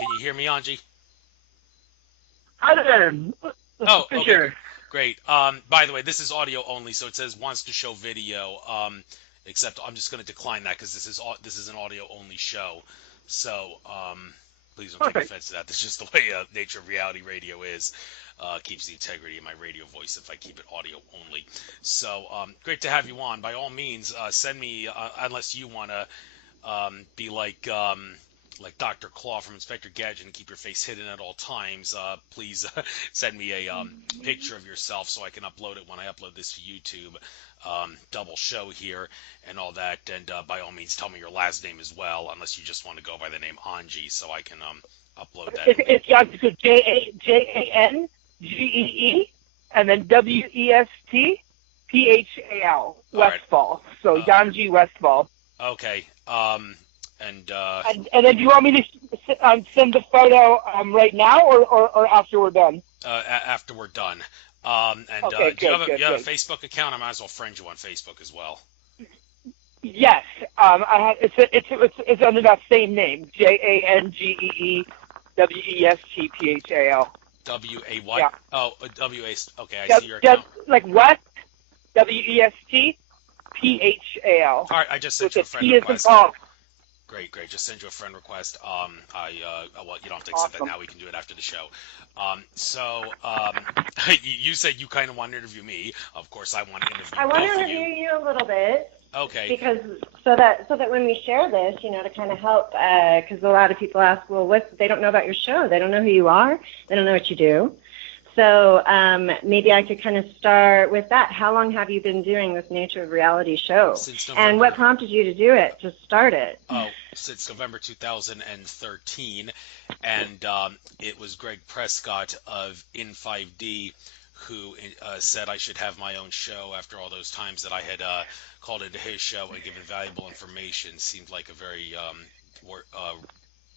Can you hear me, Angie? Hi there. Oh, okay, Fisher. great. By the way, this is audio only, so it says wants to show video. Except I'm just going to decline that because this is an audio only show. So please don't take Perfect. offense to that. That's just the way nature of reality radio is. Keeps the integrity of my radio voice if I keep it audio only. So great to have you on. By all means, send me unless you want to be like Dr. Claw from Inspector Gadget and keep your face hidden at all times. Please send me a picture of yourself so I can upload it when I upload this to YouTube. Double show here and all that. And by all means, tell me your last name as well, unless you just want to go by the name Angie, so I can upload that. It's Jangee, and then Westphal. All Westphal. So right. Jangee Westphal. Okay. And And then do you want me to send the photo right now or after we're done? after we're done. And Okay, do you good, have good, a good. Facebook account? I might as well friend you on Facebook as well. Yes, I have. It's under that same name, JangeeWestphal. W-A what? Yeah. Oh, W-A. Okay, I Just, see your just account. like West, Westphal. All right, I just With sent you a a friend T as in request. Paul. Great, great. Just send you a friend request. Well, you don't have to accept that Awesome. now. We can do it after the show. You said you kind of want to interview me. Of course, I want to interview I want both to of interview you. you a little bit Okay. because so that when we share this, to kind of help, because a lot of people ask, well, they don't know about your show. They don't know who you are. They don't know what you do. So maybe I could kind of start with that. How long have you been doing this Nature of Reality show? Since And what November. prompted you to do it, to start it? Since November 2013, and it was Greg Prescott of In5D who said I should have my own show after all those times that I had called into his show and given valuable information. Seemed like a very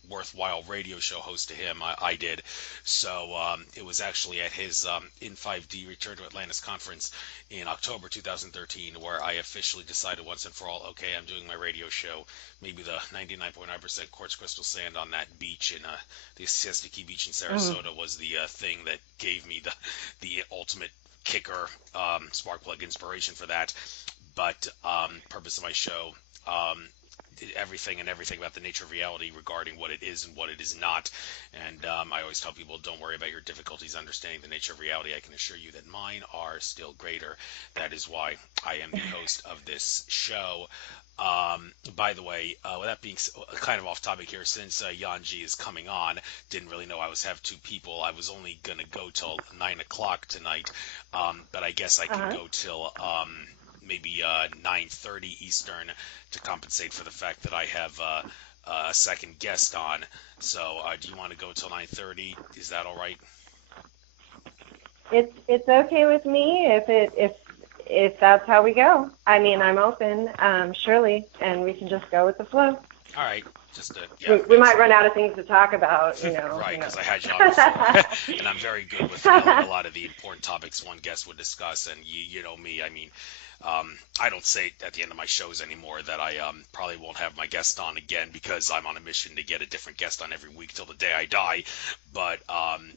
worthwhile radio show host to him. I did. So it was actually at his In5D Return to Atlantis conference in October 2013 where I officially decided once and for all, okay, I'm doing my radio show. Maybe the 99.9% quartz crystal sand on that beach in the Siesta Key Beach in Sarasota was the thing that gave me the ultimate kicker, spark plug inspiration for that. But purpose of my show, everything about the nature of reality regarding what it is and what it is not. And I always tell people, don't worry about your difficulties understanding the nature of reality. I can assure you that mine are still greater. That is why I am the host of this show. By the way, with that being kind of off topic here, since Jangee is coming on, didn't really know I was have two people. I was only going to go till 9 o'clock tonight, but I guess I can go till maybe 9:30 Eastern to compensate for the fact that I have a second guest on. So do you want to go till 9:30? Is that all right? It's okay with me if that's how we go. I mean, I'm open, surely, and we can just go with the flow. All right. Just yeah, we might run out of things to talk about, Right, because I had you on before, and I'm very good with a lot of the important topics one guest would discuss, and you know me, I mean, I don't say at the end of my shows anymore that I probably won't have my guest on again because I'm on a mission to get a different guest on every week till the day I die, but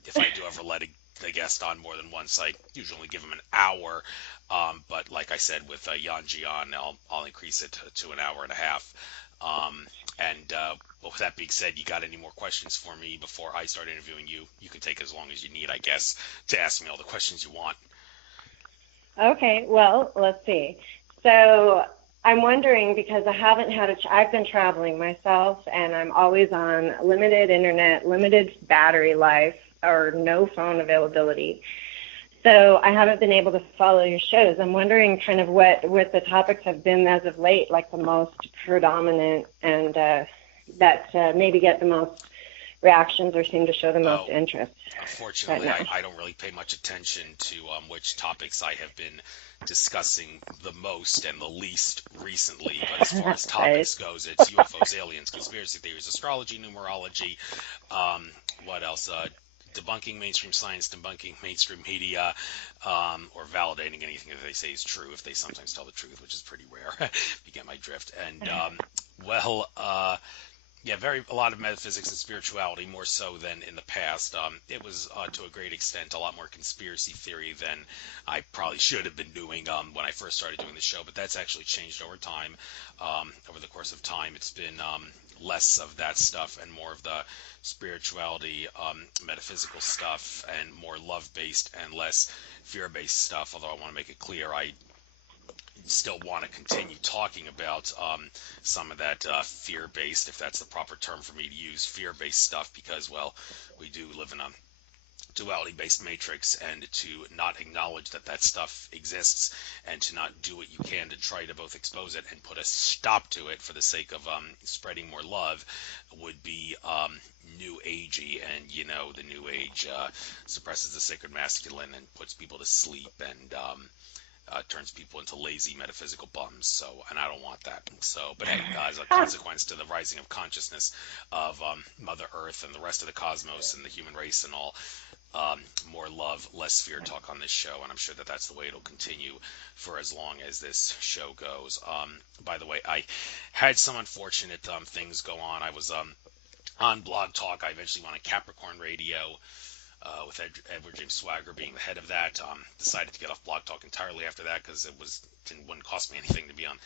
if I do ever let a guest on more than once, I usually give him an hour, but like I said, with Jangee on, I'll increase it to an hour and a half. Well, with that being said, you got any more questions for me before I start interviewing you? You can take as long as you need, I guess, to ask me all the questions you want. Okay, well, let's see. So I'm wondering, because I haven't had I've been traveling myself, and I'm always on limited internet, limited battery life, or no phone availability. So I haven't been able to follow your shows. I'm wondering kind of what the topics have been as of late, like the most predominant and that maybe get the most reactions or seem to show the most interest. Unfortunately, I don't really pay much attention to which topics I have been discussing the most and the least recently. But as far as topics goes, it's UFOs, aliens, conspiracy theories, astrology, numerology. What else? Debunking mainstream science, debunking mainstream media, or validating anything that they say is true, if they sometimes tell the truth, which is pretty rare, if you get my drift. And, Yeah, a lot of metaphysics and spirituality, more so than in the past. It was to a great extent a lot more conspiracy theory than I probably should have been doing when I first started doing the show. But that's actually changed over time. Over the course of time, it's been less of that stuff and more of the spirituality, metaphysical stuff, and more love-based and less fear-based stuff. Although I want to make it clear, I still want to continue talking about some of that fear-based, if that's the proper term for me to use, fear-based stuff, because, well, we do live in a duality-based matrix, and to not acknowledge that that stuff exists and to not do what you can to try to both expose it and put a stop to it for the sake of spreading more love would be new agey, and the new age suppresses the sacred masculine and puts people to sleep and turns people into lazy metaphysical bums. So, and I don't want that. So, but hey, as a consequence to the rising of consciousness of Mother Earth and the rest of the cosmos and the human race and all, more love, less fear talk on this show, and I'm sure that that's the way it'll continue for as long as this show goes. By the way, I had some unfortunate things go on. I was on Blog Talk. I eventually went on Capricorn Radio, with Edward James Swagger being the head of that. Decided to get off Blog Talk entirely after that because wouldn't cost me anything to be on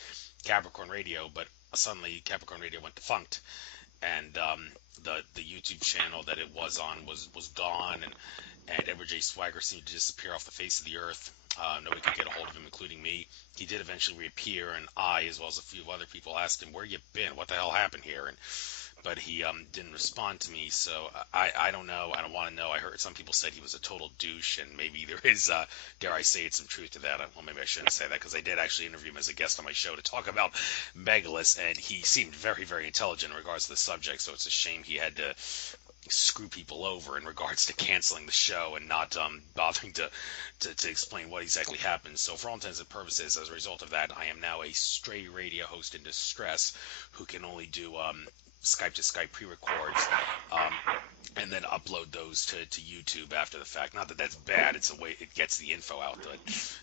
Capricorn Radio. But suddenly Capricorn Radio went defunct, and the YouTube channel that it was on was gone, and Edward J. Swagger seemed to disappear off the face of the earth. Nobody could get a hold of him, including me. He did eventually reappear, and I, as well as a few other people, asked him, "Where you been? What the hell happened here?" But he didn't respond to me, so I don't know. I don't want to know. I heard some people said he was a total douche, and maybe there is, dare I say it, some truth to that. Well, maybe I shouldn't say that, because I did actually interview him as a guest on my show to talk about Megalith, and he seemed very, very intelligent in regards to the subject, so it's a shame he had to screw people over in regards to canceling the show and not bothering to explain what exactly happened. So for all intents and purposes, as a result of that, I am now a stray radio host in distress who can only do Skype to Skype pre-records, and then upload those to YouTube after the fact. Not that that's bad, it's a way it gets the info out, but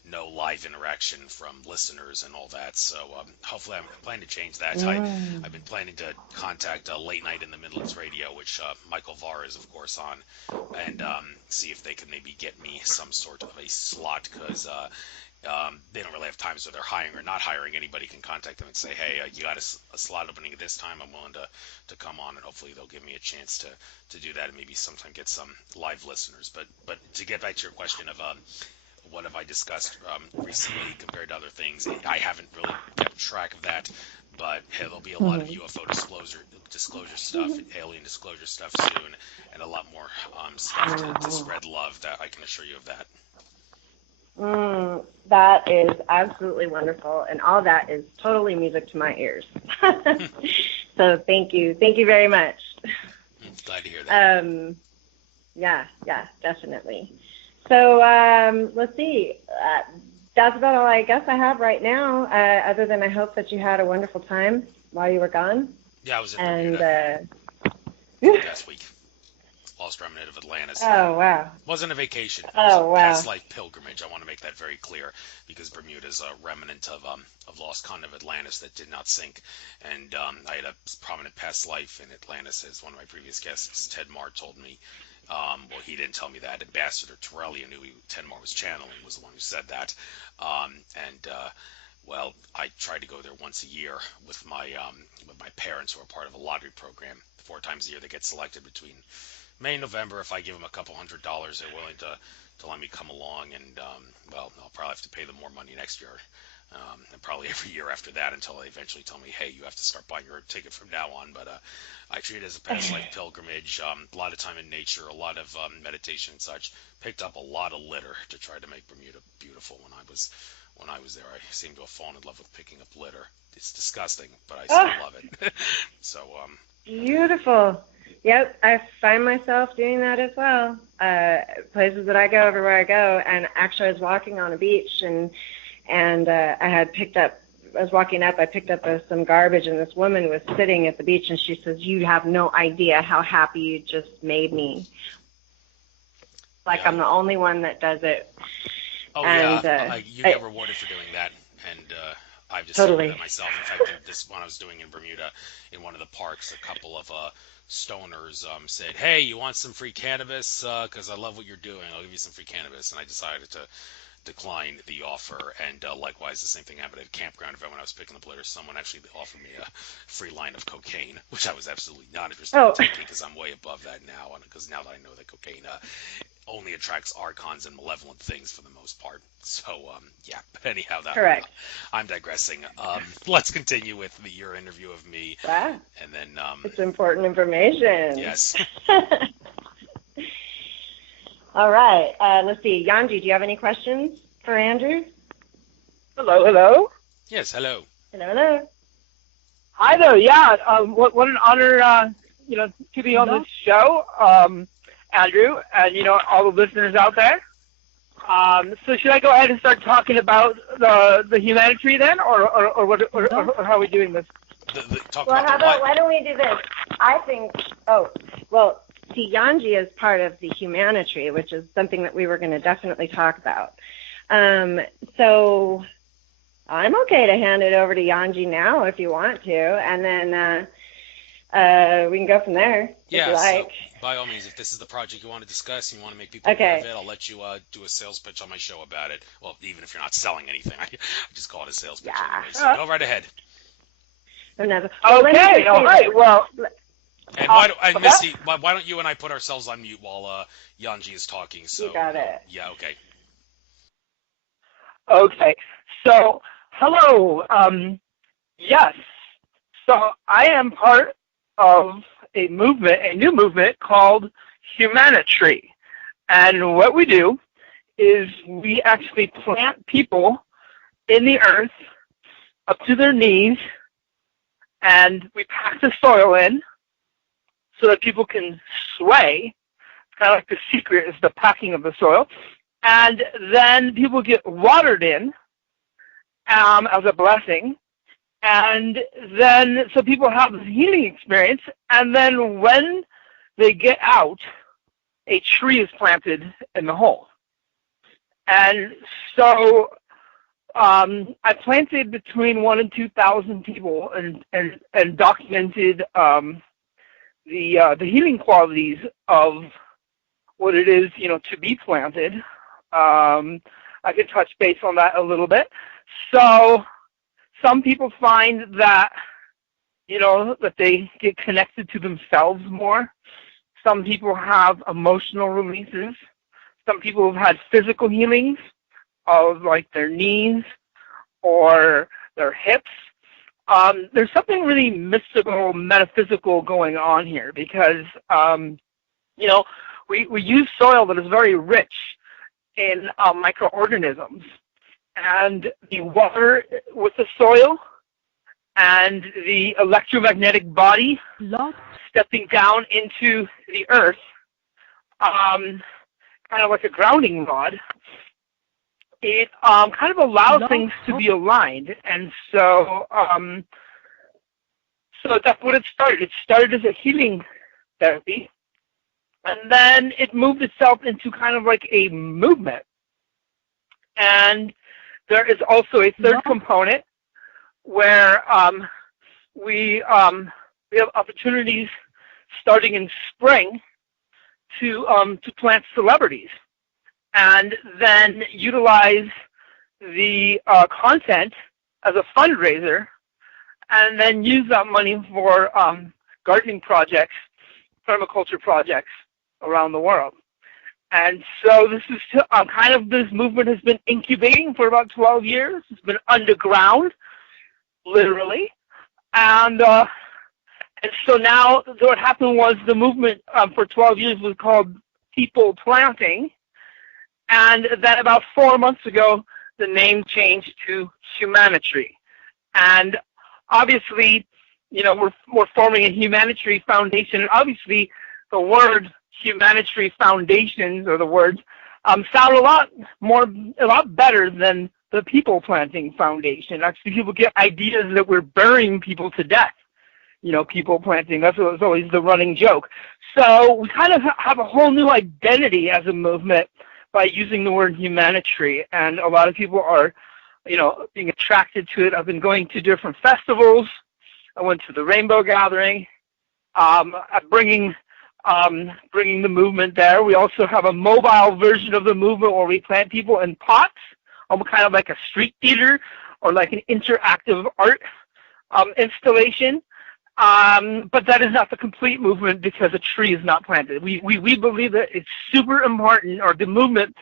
no live interaction from listeners and all that. So hopefully I'm planning to change that. I've been planning to contact Late Night in the Midlands Radio, which Michael Varr is of course on, and see if they can maybe get me some sort of a slot, because they don't really have times where they're hiring or not hiring. Anybody can contact them and say, hey, you got a slot opening at this time. I'm willing to come on, and hopefully they'll give me a chance to do that and maybe sometime get some live listeners. But to get back to your question of what have I discussed recently compared to other things, I haven't really kept track of that. But hey, there'll be a lot of UFO disclosure stuff, alien disclosure stuff soon, and a lot more stuff to spread love. That I can assure you of that. That is absolutely wonderful, and all that is totally music to my ears. So thank you very much. Glad to hear that. Yeah, definitely. So let's see. That's about all I guess I have right now, other than I hope that you had a wonderful time while you were gone. Yeah, I was in Bermuda last week. Lost remnant of Atlantis. Oh, wow. Wasn't a vacation. It was a past life pilgrimage. I want to make that very clear, because Bermuda's a remnant of lost continent of Atlantis that did not sink. And I had a prominent past life in Atlantis, as one of my previous guests, Ted Marr, told me. Well, he didn't tell me that. Ambassador Torellian, who Ted Marr was channeling, was the one who said that. Well, I tried to go there once a year with my parents, who are part of a lottery program. 4 times a year they get selected between May and November. If I give them a couple $100, they're willing to let me come along, and well, I'll probably have to pay them more money next year, and probably every year after that, until they eventually tell me, hey, you have to start buying your ticket from now on. But I treat it as a past life pilgrimage. A lot of time in nature, a lot of meditation and such. Picked up a lot of litter to try to make Bermuda beautiful. When I was there, I seem to have fallen in love with picking up litter. It's disgusting, but I still love it. So beautiful. Yep, I find myself doing that as well. Places that I go, everywhere I go, and actually I was walking on a beach, and I was walking up, I picked up some garbage, and this woman was sitting at the beach, and she says, you have no idea how happy you just made me. Like, yeah. I'm the only one that does it. Oh, and, yeah, you get rewarded for doing that, and I've discovered Totally. that myself. In fact, this one I was doing in Bermuda, in one of the parks, a couple of stoners said, "Hey, you want some free cannabis? Because I love what you're doing. I'll give you some free cannabis." And I decided to decline the offer. And likewise, the same thing happened at a campground event when I was picking up litter. Someone actually offered me a free line of cocaine, which I was absolutely not interested in Oh, taking because I'm way above that now. Because now that I know that cocaine only attracts archons and malevolent things for the most part. So, yeah. But anyhow, correct. I'm digressing. Let's continue with your interview of me, Wow. and then It's important information. yes. All right. Let's see. Jangee, do you have any questions for Andrew? Hello, hello. Yes, hello. Hello. Hi there. Yeah. What an honor, to be on this show, Andrew, and all the listeners out there. So should I go ahead and start talking about the humanitree then, or what, or how are we doing this? Why don't we do this? I think. Oh, well. See, Jangee is part of the humanitree, which is something that we were going to definitely talk about. So I'm okay to hand it over to Jangee now if you want to, and then we can go from there. Yeah, if you like. So by all means, if this is the project you want to discuss and you want to make people aware of it, I'll let you do a sales pitch on my show about it. Well, even if you're not selling anything, I just call it a sales pitch anyway. So go right ahead. Well, okay, all right. Well. And Misty, why don't you and I put ourselves on mute while Jangee is talking? So you got it. Yeah, okay. Okay. So, hello. Yes. So I am part of a new movement called humanitree, and what we do is we actually plant people in the earth up to their knees, and we pack the soil in so that people can sway. It's kind of like the secret is the packing of the soil. And then people get watered in as a blessing. And then, so people have this healing experience. And then when they get out, a tree is planted in the hole. And so I planted between 1,000 and 2,000 people and documented the healing qualities of what it is, to be planted. I could touch base on that a little bit. So some people find that, that they get connected to themselves more. Some people have emotional releases. Some people have had physical healings of like their knees or their hips. There's something really mystical, metaphysical going on here because, we use soil that is very rich in microorganisms. And the water with the soil and the electromagnetic body stepping down into the earth, kind of like a grounding rod, it kind of allows things to be aligned. And so that's what it started. It started as a healing therapy, and then it moved itself into kind of like a movement. And there is also a third component where we have opportunities starting in spring to plant celebrities, and then utilize the content as a fundraiser, and then use that money for gardening projects, permaculture projects around the world. And so this is this movement has been incubating for about 12 years. It's been underground, literally. And so now what happened was the movement for 12 years was called People Planting. And then about 4 months ago, the name changed to Humanitree. And obviously, we're forming a Humanitree Foundation. And obviously, the word Humanitree Foundations, or the words, sound a lot better than the People Planting Foundation. Actually, people get ideas that we're burying people to death. People planting, that's always the running joke. So we kind of have a whole new identity as a movement by using the word Humanitree, and a lot of people are, being attracted to it. I've been going to different festivals. I went to the Rainbow Gathering. I'm bringing the movement there. We also have a mobile version of the movement where we plant people in pots, almost kind of like a street theater or like an interactive art installation. But that is not the complete movement because a tree is not planted. We believe that it's super important, or the movement,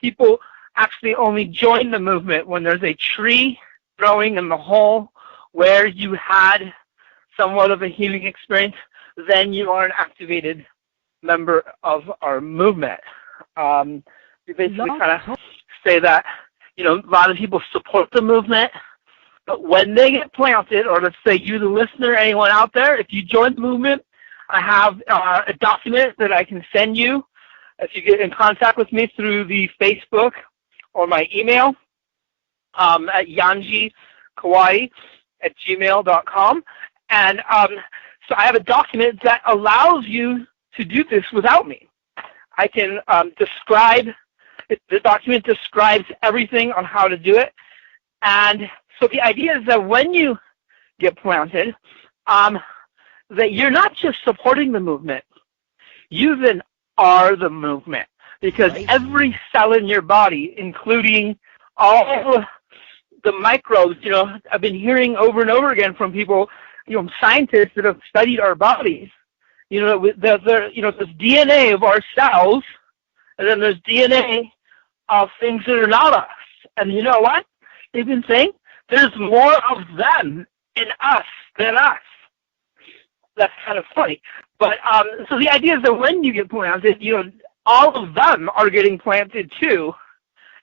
people actually only join the movement when there's a tree growing in the hole where you had somewhat of a healing experience. Then you are an activated member of our movement. We basically kind of say that, a lot of people support the movement, but when they get planted, or let's say you, the listener, anyone out there, if you join the movement, I have a document that I can send you if you get in contact with me through the Facebook or my email at yangeekawai@gmail.com. And so I have a document that allows you to do this without me. I can the document describes everything on how to do it. And so the idea is that when you get planted, that you're not just supporting the movement, you then are the movement. Because every cell in your body, including all the microbes, I've been hearing over and over again from people, scientists that have studied our bodies, there's DNA of our cells, and then there's DNA of things that are not us. And you know what? They've been saying there's more of them in us than us. That's kind of funny. But so the idea is that when you get planted, all of them are getting planted too,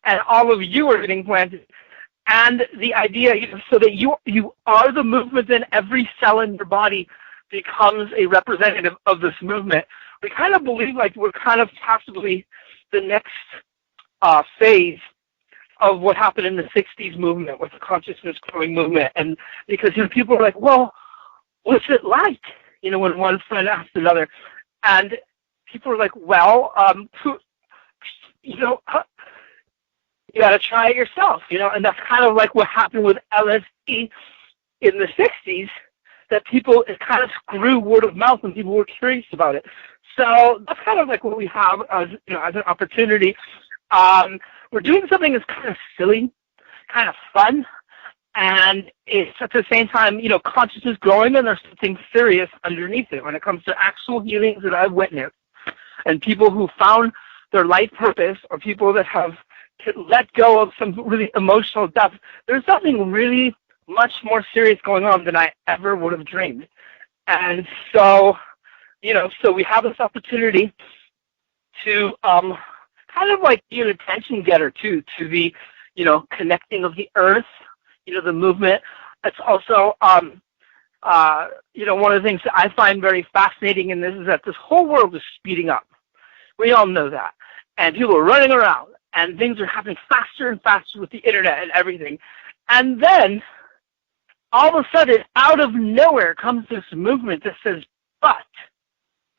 and all of you are getting planted. And the idea, so that you are the movement, then every cell in your body becomes a representative of this movement. We kind of believe like we're kind of possibly the next phase of what happened in the 60s movement with the consciousness growing movement. And because people are like, well, what's it like? When one friend asked another. And people are like, well, you got to try it yourself, and that's kind of like what happened with LSD in the 60s, that it kind of grew word of mouth and people were curious about it. So that's kind of like what we have as an opportunity. We're doing something that's kind of silly, kind of fun, and it's at the same time, consciousness growing, and there's something serious underneath it when it comes to actual healings that I've witnessed, and people who found their life purpose, or people that have let go of some really emotional depth. There's something really much more serious going on than I ever would have dreamed. And so, so we have this opportunity to kind of like be an attention getter too, to the, connecting of the earth, the movement. It's also, one of the things that I find very fascinating in this is that this whole world is speeding up. We all know that. And people are running around, and things are happening faster and faster with the internet and everything. And then, all of a sudden, out of nowhere comes this movement that says, but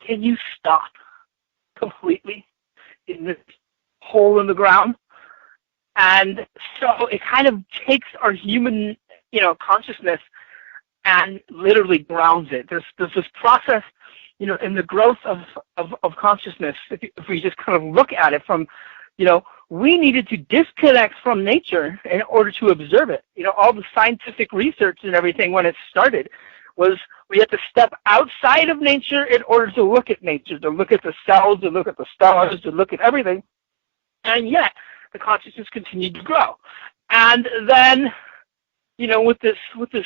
can you stop completely in this hole in the ground? And so it kind of takes our human, consciousness and literally grounds it. There's this process, in the growth of consciousness, if we just kind of look at it from, we needed to disconnect from nature in order to observe it. All the scientific research and everything when it started was we had to step outside of nature in order to look at nature, to look at the cells, to look at the stars, to look at everything. And yet the consciousness continued to grow. And then, with this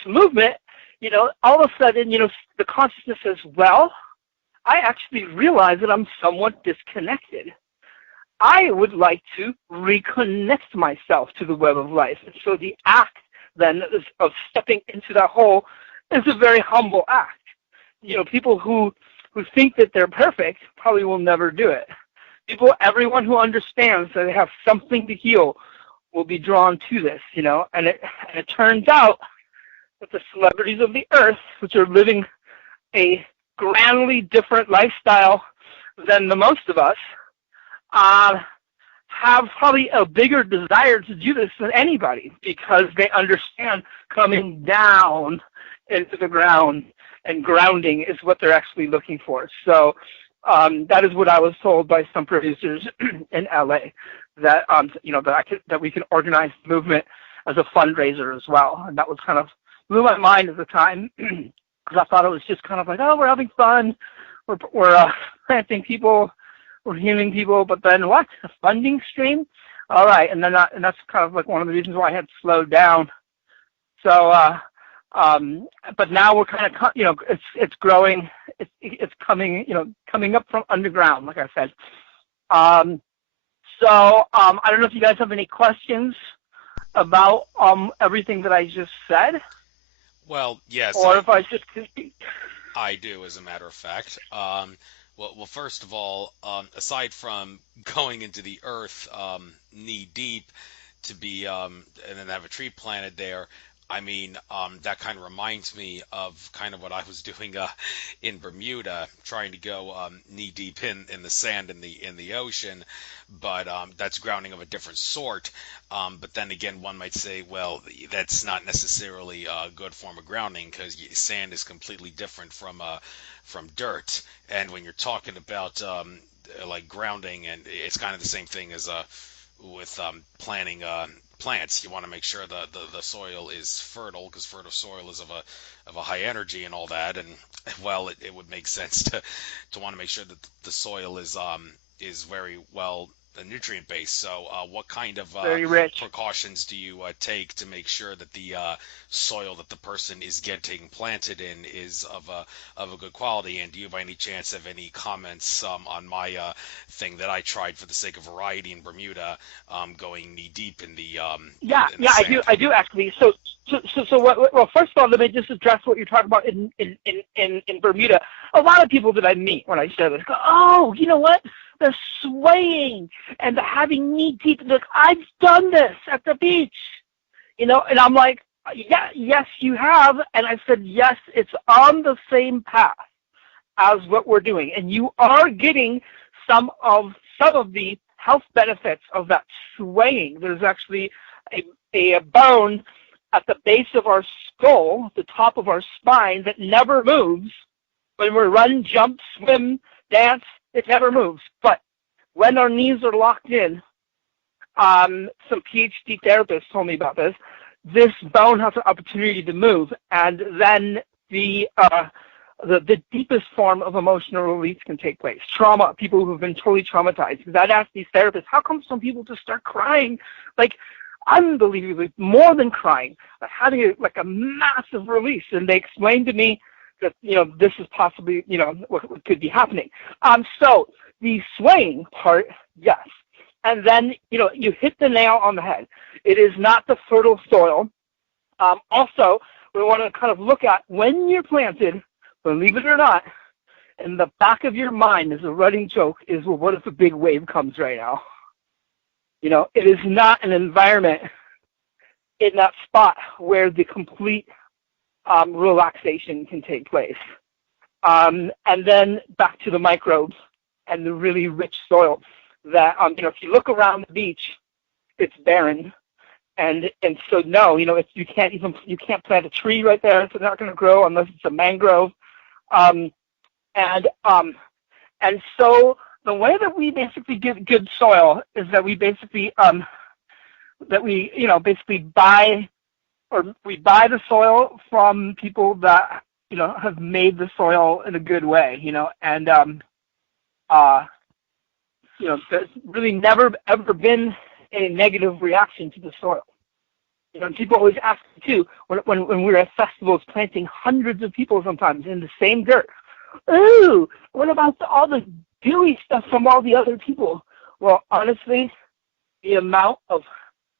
movement, all of a sudden, the consciousness says, well, I actually realize that I'm somewhat disconnected. I would like to reconnect myself to the web of life. And so the act then of stepping into that hole is a very humble act. People who think that they're perfect probably will never do it. Everyone who understands that they have something to heal will be drawn to this, and it turns out that the celebrities of the earth, which are living a grandly different lifestyle than the most of us, have probably a bigger desire to do this than anybody because they understand coming down into the ground and grounding is what they're actually looking for. So that is what I was told by some producers in LA, that that we can organize the movement as a fundraiser as well, and that was kind of blew my mind at the time because I thought it was just kind of like, oh, we're having fun, we're planting people, we're healing people, but then what? A funding stream? All right, and then and that's kind of like one of the reasons why I had slowed down. So, but now we're kind of, it's growing, it's coming, coming up from underground, like I said. So I don't know if you guys have any questions about everything that I just said. Well, yes. Or if I just. I do, as a matter of fact. Well, first of all, aside from going into the earth knee deep to be, and then have a tree planted there, I mean, that kind of reminds me of kind of what I was doing in Bermuda, trying to go knee deep in the sand in the ocean, but that's grounding of a different sort. But then again, one might say, well, that's not necessarily a good form of grounding because sand is completely different from dirt. And when you're talking about like grounding, and it's kind of the same thing as with planting plants. You want to make sure the soil is fertile, because fertile soil is of a high energy and all that. And well, it would make sense to want to make sure that the soil is very well nutrient based. So what kind of precautions do you take to make sure that the soil that the person is getting planted in is of a good quality? And do you by any chance have any comments on my thing that I tried for the sake of variety in Bermuda, going knee deep in the sand? I do actually. So well, first of all, let me just address what you're talking about in Bermuda. A lot of people that I meet when I say this go, oh, you know what? The swaying and the having knee deep. Look, I've done this at the beach, and I'm like, yeah, yes, you have. And I said, yes, it's on the same path as what we're doing, and you are getting some of the health benefits of that swaying. There's actually a bone at the base of our skull, the top of our spine, that never moves. When we run, jump, swim, dance, it never moves. But when our knees are locked in, some PhD therapists told me about this, this bone has an opportunity to move, and then the deepest form of emotional release can take place. Trauma, people who've been totally traumatized. Because I'd ask these therapists, how come some people just start crying, like unbelievably, more than crying, having a massive release? And they explained to me that, this is possibly, what could be happening. So the swaying part, yes. And then, you hit the nail on the head. It is not the fertile soil. Also, we want to kind of look at when you're planted, believe it or not, in the back of your mind is a running joke is, well, what if a big wave comes right now? It is not an environment in that spot where the complete relaxation can take place. And then back to the microbes and the really rich soil that, if you look around the beach, it's barren. And so, no, you can't plant a tree right there. It's not going to grow unless it's a mangrove. And so the way that we basically get good soil is that we basically, basically buy the soil from people that, have made the soil in a good way, and, there's really never, ever been a negative reaction to the soil. And people always ask me too, when we're at festivals planting hundreds of people sometimes in the same dirt, ooh, what about all the gooey stuff from all the other people? Well, honestly, the amount of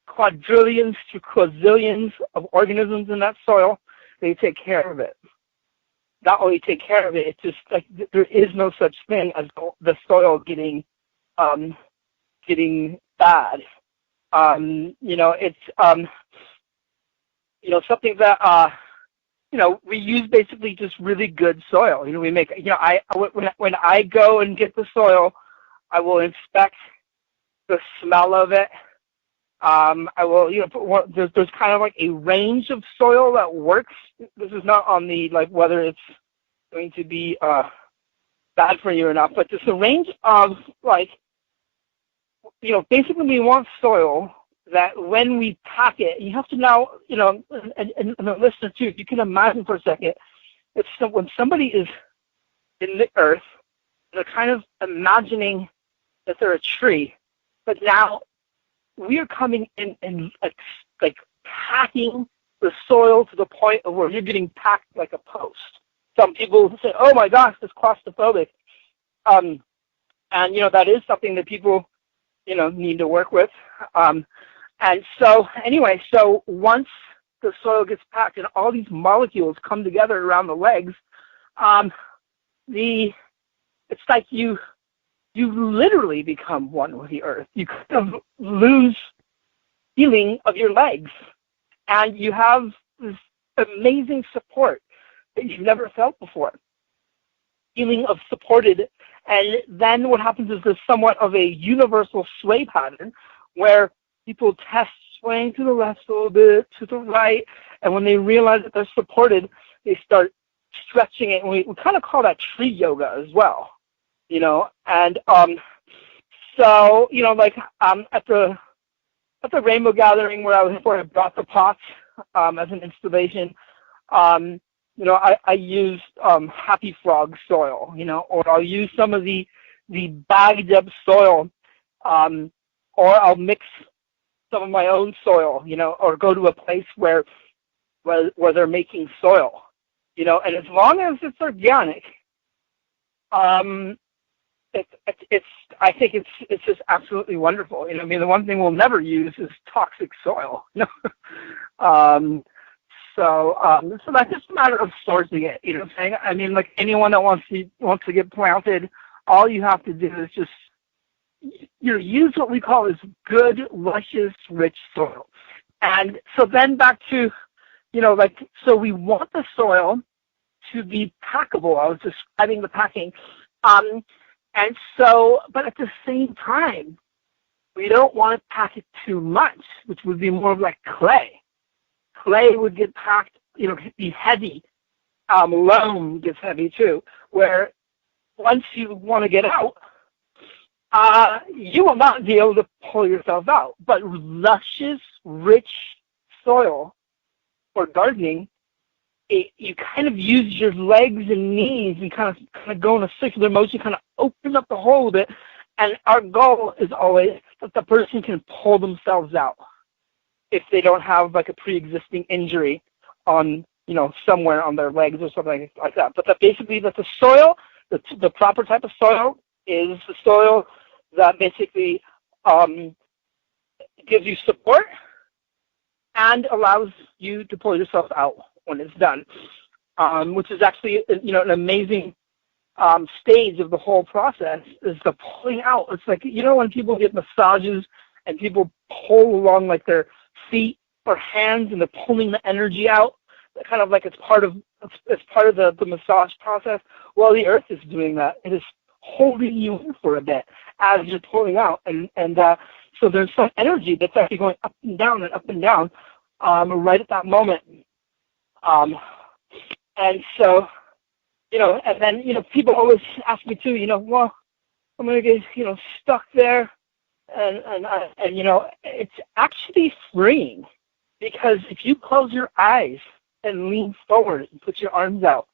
quadrillions to quazillions of organisms in that soil, they take care of it. Not only take care of it, it's just like there is no such thing as the soil getting bad. It's something that we use basically just really good soil. We make when I go and get the soil, I will inspect the smell of it. I will, there's kind of like a range of soil that works. This is not on the, like, whether it's going to be bad for you or not, but there's a range of, like, basically we want soil that when we pack it, you have to now, and the listener too, if you can imagine for a second, when somebody is in the earth, they're kind of imagining that they're a tree, but now we are coming in and like packing the soil to the point of where you're getting packed like a post. Some people say, "Oh my gosh, that's claustrophobic," and that is something that people need to work with. And so anyway, so once the soil gets packed and all these molecules come together around the legs, it's like you literally become one with the earth. You kind of lose feeling of your legs, and you have this amazing support that you've never felt before. Feeling of supported, and then what happens is there's somewhat of a universal sway pattern where people test swaying to the left a little bit, to the right, and when they realize that they're supported, they start stretching it, and we kind of call that tree yoga as well. And so like at the rainbow gathering where I brought the pots as an installation. I used Happy Frog soil, or I'll use some of the bagged up soil, or I'll mix some of my own soil, or go to a place where they're making soil, and as long as it's organic, I think it's just absolutely wonderful. The one thing we'll never use is toxic soil. So that's just a matter of sourcing it. You know what I'm saying? Like anyone that wants to get planted, all you have to do is just use what we call as good, luscious, rich soil. And so then back to so we want the soil to be packable. I was describing the packing. And so, but at the same time, we don't want to pack it too much, which would be more like clay. Clay would get packed, be heavy. Loam gets heavy too, where once you want to get out, you will not be able to pull yourself out. But luscious, rich soil for gardening, you kind of use your legs and knees and kind of go in a circular motion, kind of open up the hole a bit. And our goal is always that the person can pull themselves out if they don't have like a pre-existing injury on, somewhere on their legs or something like that. But basically that the soil, the proper type of soil is the soil that basically gives you support and allows you to pull yourself out when it's done, which is actually, an amazing stage of the whole process is the pulling out. It's like, when people get massages and people pull along like their feet or hands and they're pulling the energy out, kind of like it's part of the massage process. Well, the earth is doing that. It is holding you in for a bit as you're pulling out, and so there's some energy that's actually going up and down right at that moment. And so, and then, people always ask me too, well, I'm going to get, stuck there. And it's actually freeing, because if you close your eyes and lean forward and put your arms out,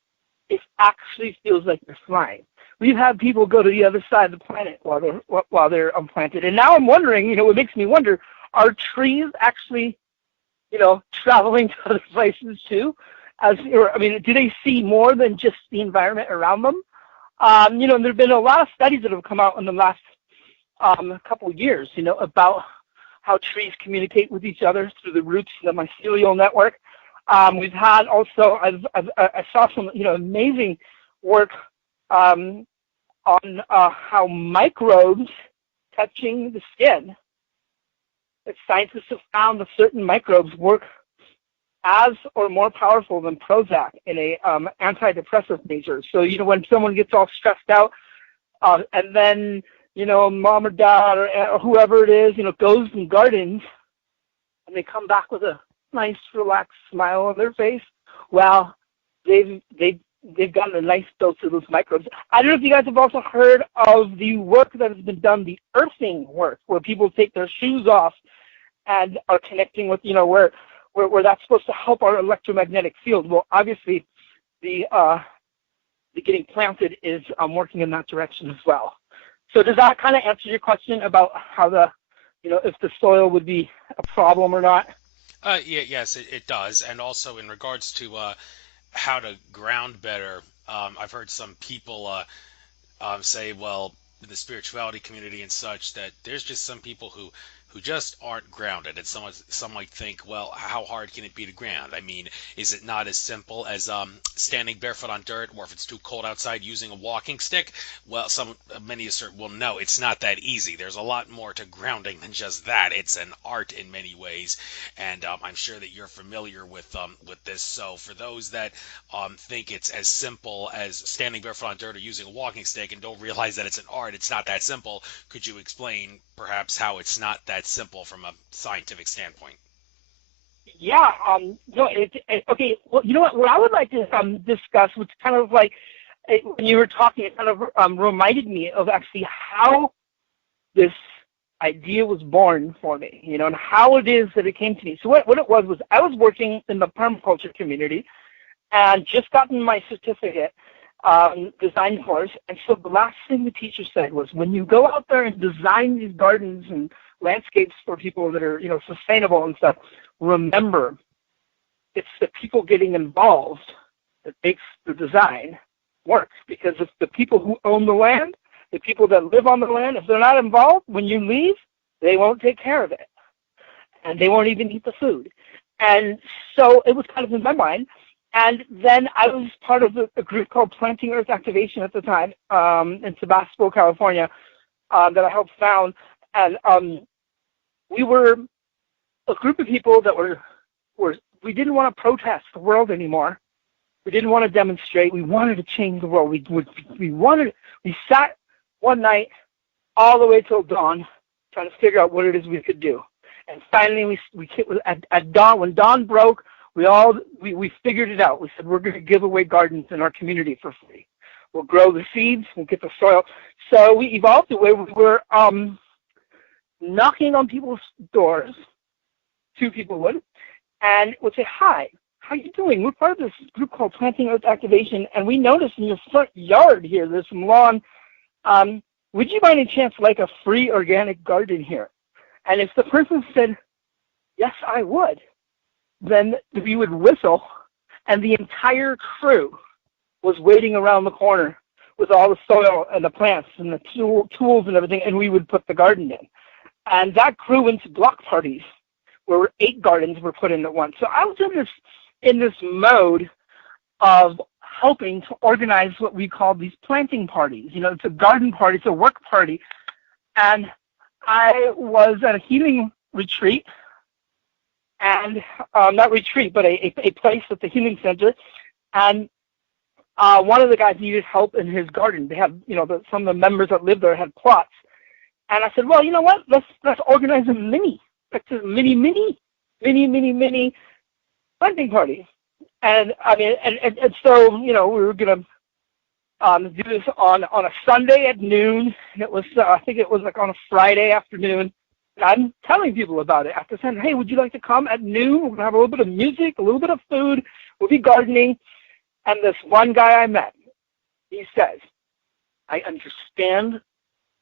it actually feels like you're flying. We've had people go to the other side of the planet while they're unplanted. And now I'm wondering, what makes me wonder, are trees actually, traveling to other places too? Do they see more than just the environment around them? There have been a lot of studies that have come out in the last couple of years, about how trees communicate with each other through the roots of the mycelial network. We've had also, I saw some, amazing work on how microbes touching the skin, that scientists have found that certain microbes work as or more powerful than Prozac in a antidepressive nature. So, when someone gets all stressed out, and then mom or dad or whoever it is, goes and gardens, and they come back with a nice, relaxed smile on their face, well, they've gotten a nice dose of those microbes. I don't know if you guys have also heard of the work that has been done, the earthing work, where people take their shoes off and are connecting with, where that's supposed to help our electromagnetic field. Well, obviously, the getting planted is working in that direction as well. So does that kind of answer your question about how if the soil would be a problem or not? Yes, it does. And also in regards to how to ground better, I've heard some people say, well, in the spirituality community and such, that there's just some people who just aren't grounded. And some might think, well, how hard can it be to ground? I mean, is it not as simple as standing barefoot on dirt, or if it's too cold outside, using a walking stick? Well, many assert, well, no, it's not that easy. There's a lot more to grounding than just that. It's an art in many ways, and I'm sure that you're familiar with this. So for those that think it's as simple as standing barefoot on dirt or using a walking stick and don't realize that it's an art, it's not that simple. Could you explain perhaps how it's not that simple from a scientific standpoint? Yeah. Okay. Well, you know what I would like to discuss, which kind of like when you were talking, it kind of reminded me of actually how this idea was born for me, and how it is that it came to me. So what it was I was working in the permaculture community and just gotten my certificate design course. And so the last thing the teacher said was, when you go out there and design these gardens and landscapes for people that are, sustainable and stuff, remember, it's the people getting involved that makes the design work. Because if the people who own the land, the people that live on the land, if they're not involved, when you leave, they won't take care of it. And they won't even eat the food. And so it was kind of in my mind. And then I was part of a group called Planting Earth Activation at the time in Sebastopol, California, that I helped found. And we were a group of people that we didn't want to protest the world anymore. We didn't want to demonstrate. We wanted to change the world. We sat one night all the way till dawn trying to figure out what it is we could do. And finally, at dawn, when dawn broke, we figured it out. We said, we're going to give away gardens in our community for free. We'll grow the seeds. We'll get the soil. So we evolved the way we were knocking on people's doors. Two people would, and would say, hi, how you doing? We're part of this group called Planting Earth Activation, and we noticed in your front yard here, there's some lawn. Would you by any chance like a free organic garden here? And if the person said, yes, I would, then we would whistle, and the entire crew was waiting around the corner with all the soil and the plants and the tools and everything, and we would put the garden in. And that grew into block parties where 8 gardens were put in at once. So I was in this mode of helping to organize what we call these planting parties. It's a garden party, it's a work party. And I was at a healing retreat, and not retreat, but a place at the healing center. And one of the guys needed help in his garden. They had, some of the members that lived there had plots. And I said, well, you know what? Let's organize a mini planting party. And I mean, and so, we were going to do this on a Sunday at noon. And it was, I think it was like on a Friday afternoon. And I'm telling people about it after saying, hey, would you like to come at noon? We're going to have a little bit of music, a little bit of food. We'll be gardening. And this one guy I met, he says, I understand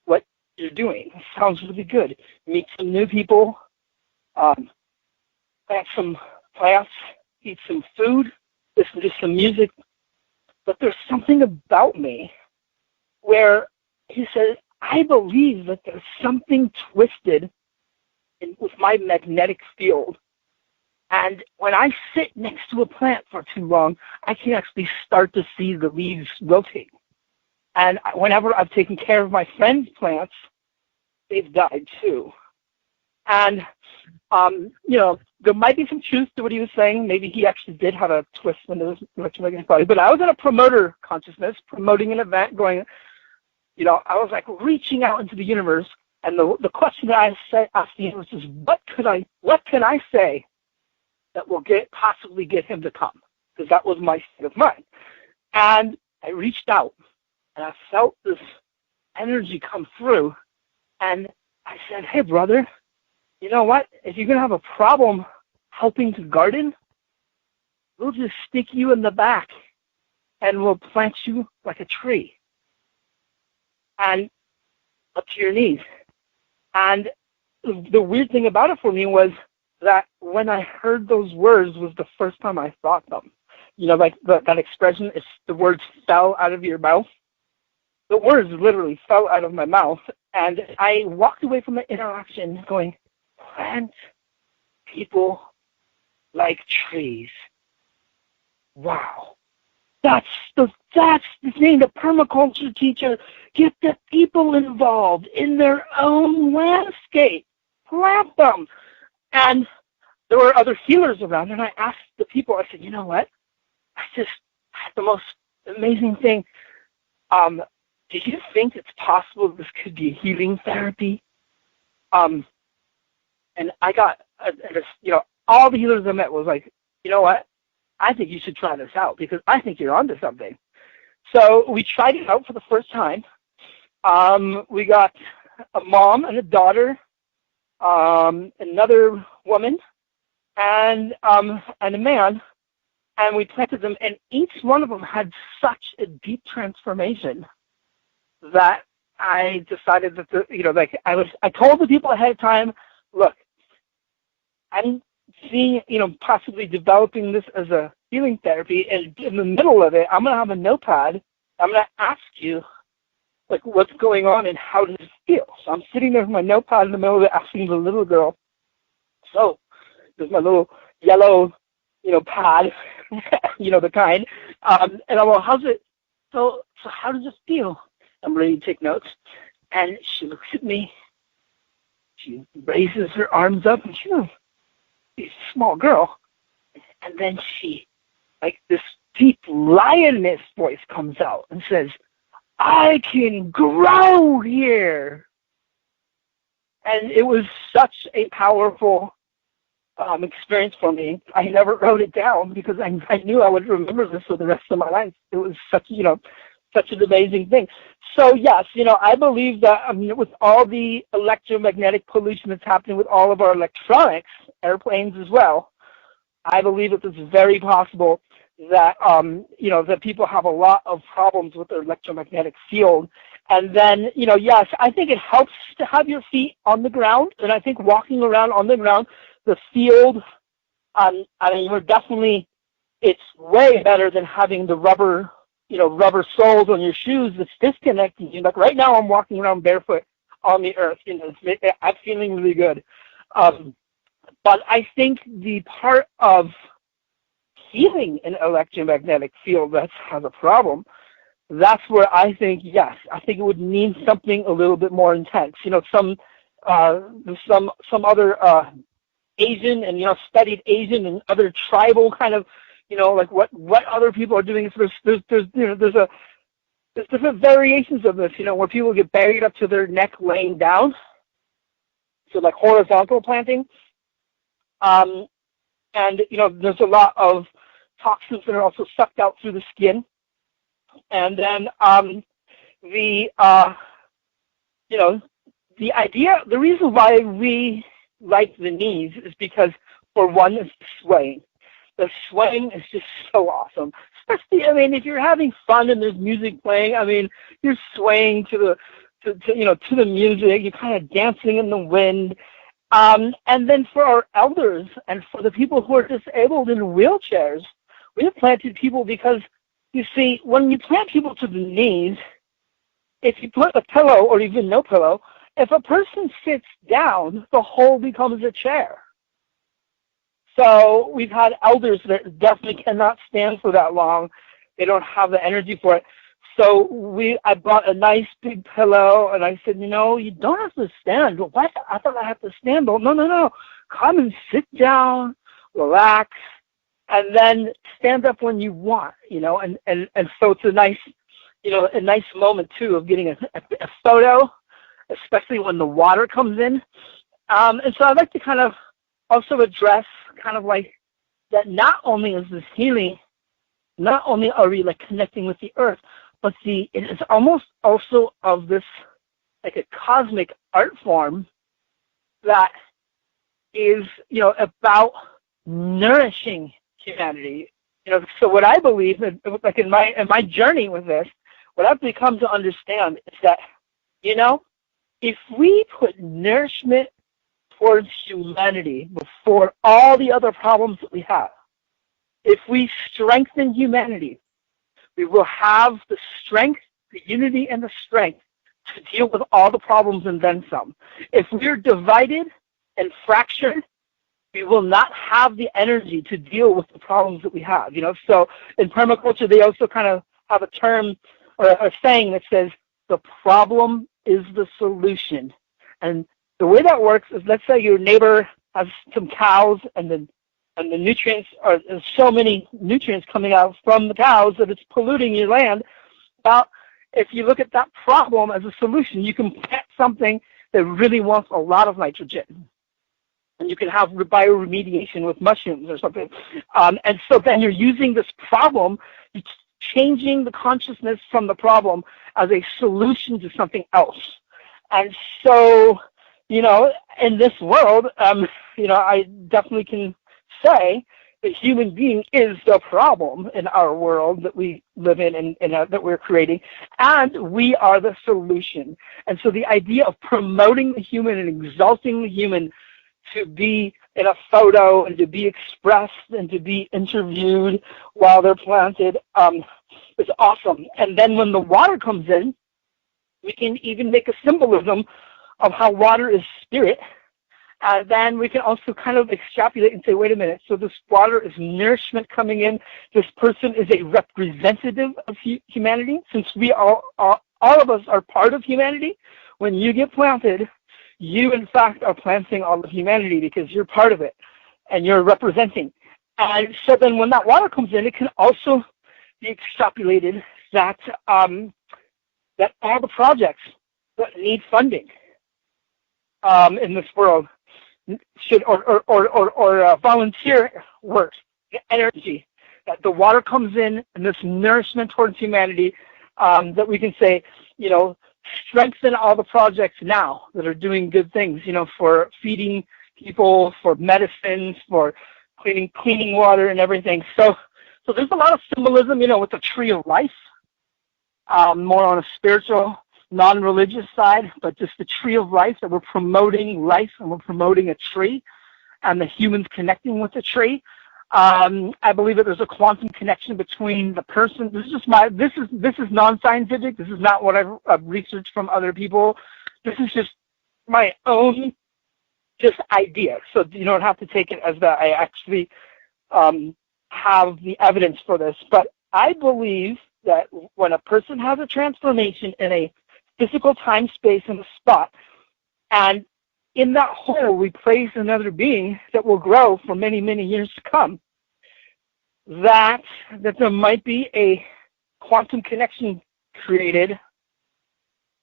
what you're doing. It sounds really good. Meet some new people, plant some plants, eat some food, listen to some music. But there's something about me where, he says, I believe that there's something twisted with my magnetic field. And when I sit next to a plant for too long, I can actually start to see the leaves wilting. And whenever I've taken care of my friends' plants, they've died too. And, there might be some truth to what he was saying. Maybe he actually did have a twist in his electromagnetic body. But I was in a promoter consciousness, promoting an event, going, I was like reaching out into the universe, and the question that asked the universe is, what can I say that will possibly get him to come? Because that was my state of mind. And I reached out, and I felt this energy come through, and I said, hey, brother, you know what? If you're going to have a problem helping to garden, we'll just stick you in the back, and we'll plant you like a tree and up to your knees. And the weird thing about it for me was that when I heard those words was the first time I thought them. Like that expression, is the words fell out of your mouth. The words literally fell out of my mouth, and I walked away from the interaction going, plant people like trees. Wow. That's the thing, the permaculture teacher. Get the people involved in their own landscape. Plant them. And there were other healers around, and I asked the people, I said, you know what? I just had the most amazing thing. Do you think it's possible this could be a healing therapy? And I got, all the healers I met was like, you know what? I think you should try this out because I think you're onto something. So we tried it out for the first time. We got a mom and a daughter, another woman, and a man, and we planted them, and each one of them had such a deep transformation that I decided that I told the people ahead of time, look, I'm seeing, possibly developing this as a healing therapy, and in the middle of it, I'm going to have a notepad. I'm going to ask you, like, what's going on and how does it feel? So I'm sitting there with my notepad in the middle of it, asking the little girl, so there's my little yellow, pad, the kind, and I'm like, how's it, so how does it feel? I'm ready to take notes, and she looks at me, she raises her arms up, and she's a small girl, and then she, like, this deep lioness voice comes out and says, I can grow here. And it was such a powerful experience for me. I never wrote it down because I knew I would remember this for the rest of my life. It was such an amazing thing. So yes, I believe that, with all the electromagnetic pollution that's happening with all of our electronics, airplanes as well, I believe that it's very possible that, that people have a lot of problems with their electromagnetic field. And then, yes, I think it helps to have your feet on the ground. And I think walking around on the ground, the field, we're definitely, it's way better than having the rubber soles on your shoes that's disconnecting you. Like right now I'm walking around barefoot on the earth, I'm feeling really good. But I think the part of healing an electromagnetic field that has a problem, that's where I think, yes, I think it would mean something a little bit more intense. Some other Asian and, studied Asian and other tribal kind of, like what other people are doing. There's different variations of this, where people get buried up to their neck laying down. So like horizontal planting. And, there's a lot of toxins that are also sucked out through the skin. And then the idea, the reason why we like the knees is because, for one, it's the swaying. The swaying is just so awesome. Especially, if you're having fun and there's music playing, you're swaying to the music, you're kind of dancing in the wind. And then for our elders and for the people who are disabled in wheelchairs, we have planted people because, you see, when you plant people to the knees, if you put a pillow or even no pillow, if a person sits down, the whole becomes a chair. So we've had elders that definitely cannot stand for that long. They don't have the energy for it. So I bought a nice big pillow, and I said, you don't have to stand. Well, what? I thought I have to stand. Well, no. Come and sit down, relax, and then stand up when you want, and so it's a nice, a nice moment too of getting a photo, especially when the water comes in. And so I'd like to kind of also address kind of like that not only is this healing, not only are we like connecting with the earth, but it is almost also of this like a cosmic art form that is, about nourishing humanity. So what I believe, like in my journey with this, what I've become to understand is that, if we put nourishment towards humanity before all the other problems that we have, if we strengthen humanity, we will have the strength, the unity, and the strength to deal with all the problems and then some. If we're divided and fractured, we will not have the energy to deal with the problems that we have. So in permaculture, they also kind of have a term or a saying that says the problem is the solution. And the way that works is, let's say your neighbor has some cows, and the nutrients there's so many nutrients coming out from the cows that it's polluting your land. Well, if you look at that problem as a solution, you can plant something that really wants a lot of nitrogen. And you can have bioremediation with mushrooms or something. And so then you're using this problem, you're changing the consciousness from the problem as a solution to something else. And so, in this world, I definitely can say the human being is the problem in our world that we live in and that we're creating, and we are the solution. And so the idea of promoting the human and exalting the human to be in a photo and to be expressed and to be interviewed while they're planted is awesome. And then when the water comes in, we can even make a symbolism of how water is spirit. And then we can also kind of extrapolate and say, wait a minute, so this water is nourishment coming in. This person is a representative of humanity. Since we all of us are part of humanity, when you get planted, you in fact are planting all of humanity because you're part of it and you're representing. And so then when that water comes in, it can also be extrapolated that that all the projects that need funding in this world should or volunteer work, energy, that the water comes in and this nourishment towards humanity, that we can say, strengthen all the projects now that are doing good things, for feeding people, for medicines, for cleaning water and everything. So there's a lot of symbolism, with the tree of life, more on a spiritual, non-religious side, but just the tree of life, that we're promoting life and we're promoting a tree and the humans connecting with the tree. I believe that there's a quantum connection between the person. This is non-scientific. This is not what I've researched from other people. This is just my own idea. So you don't have to take it as that I actually have the evidence for this. But I believe that when a person has a transformation in a physical time, space, and a spot, and in that hole we place another being that will grow for many, many years to come, that there might be a quantum connection created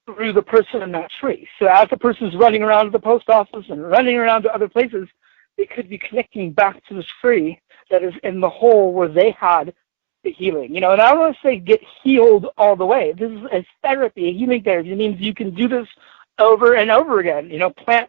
through the person in that tree. So as the person's running around to the post office and running around to other places, they could be connecting back to the tree that is in the hole where they had the healing. And I don't want to say get healed all the way. This is a therapy, a healing therapy. It means you can do this over and over again. Plant,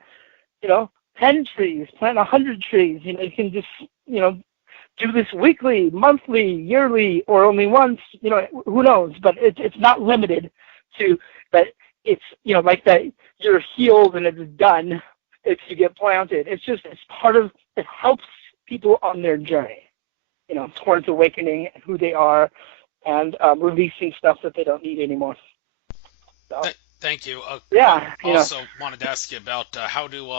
10 trees, plant 100 trees. You can just, do this weekly, monthly, yearly, or only once. Who knows? But it's not limited to that. It's like that. You're healed and it's done if you get planted. It's part of. It helps people on their journey, towards awakening who they are and releasing stuff that they don't need anymore. So, Thank you. Yeah. Also wanted to ask you about how do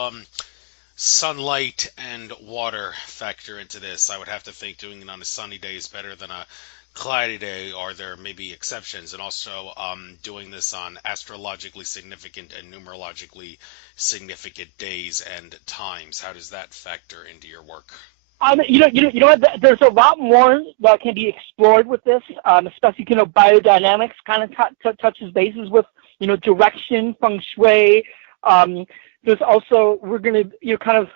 sunlight and water factor into this? I would have to think doing it on a sunny day is better than a cloudy day. Are there maybe exceptions? And also doing this on astrologically significant and numerologically significant days and times. How does that factor into your work? You know what? There's a lot more that can be explored with this, especially biodynamics kind of touches bases with direction, feng shui. There's also we're gonna kind of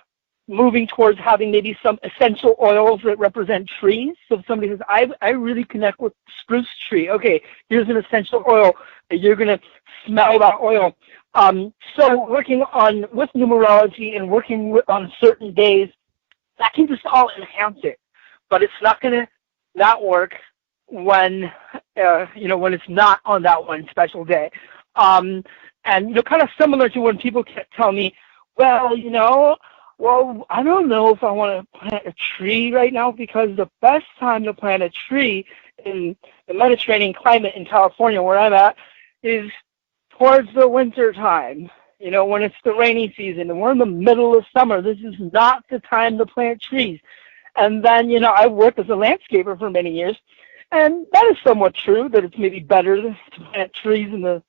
moving towards having maybe some essential oils that represent trees. So if somebody says, I really connect with spruce tree. Okay, here's an essential oil that you're gonna smell that oil. So working on with numerology and working on certain days, that can just all enhance it, but it's not going to not work when when it's not on that one special day. And kind of similar to when people tell me, well, I don't know if I want to plant a tree right now because the best time to plant a tree in the Mediterranean climate in California, where I'm at, is towards the winter time. When it's the rainy season and we're in the middle of summer, this is not the time to plant trees. And then, I worked as a landscaper for many years, and that is somewhat true that it's maybe better to plant trees in the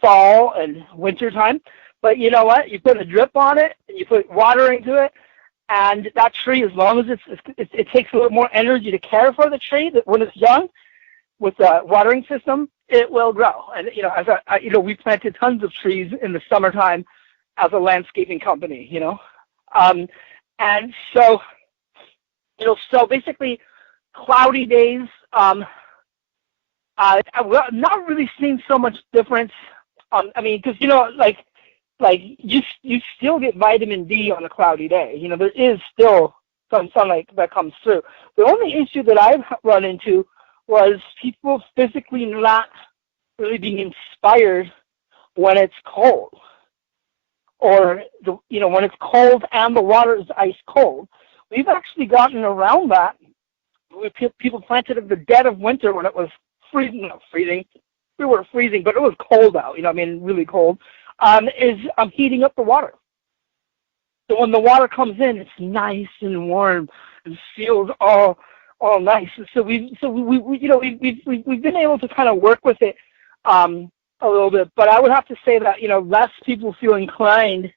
fall and winter time. But you know what? You put a drip on it, and you put water into it, and that tree, as long as it takes a little more energy to care for the tree that when it's young, with a watering system, it will grow. And we planted tons of trees in the summertime as a landscaping company. And so so basically, cloudy days. I'm not really seeing so much difference. Because like you still get vitamin D on a cloudy day. There is still some sunlight that comes through. The only issue that I've run into was people physically not really being inspired when it's cold, or when it's cold and the water is ice cold. We've actually gotten around that. People planted at the dead of winter when it was freezing. Not freezing, we were freezing, but it was cold out. Really cold. Is heating up the water. So when the water comes in, it's nice and warm and feels all nice. So we've been able to kind of work with it a little bit, but I would have to say that less people feel inclined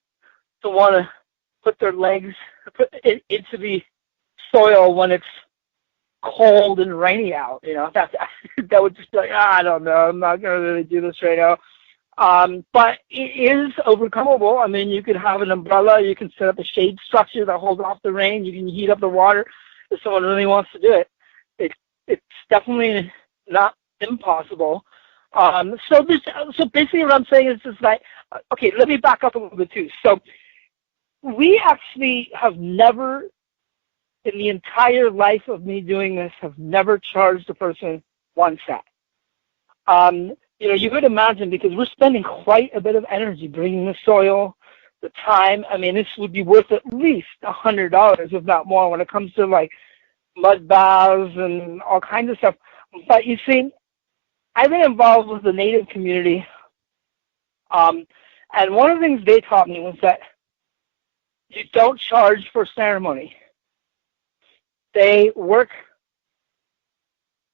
to want to put their legs into the soil when it's cold and rainy out. That would just be like, I don't know, I'm not gonna really do this right now. But it is overcomable. You could have an umbrella, you can set up a shade structure that holds off the rain, you can heat up the water if someone really wants to do it. It's definitely not impossible. So basically what I'm saying is just like, okay, let me back up a little bit too. So we actually have never, in the entire life of me doing this, have never charged a person one cent. You could imagine, because we're spending quite a bit of energy bringing the soil, the time. This would be worth at least $100, if not more, when it comes to like mud baths and all kinds of stuff. But you see, I've been involved with the Native community, and one of the things they taught me was that you don't charge for ceremony. They work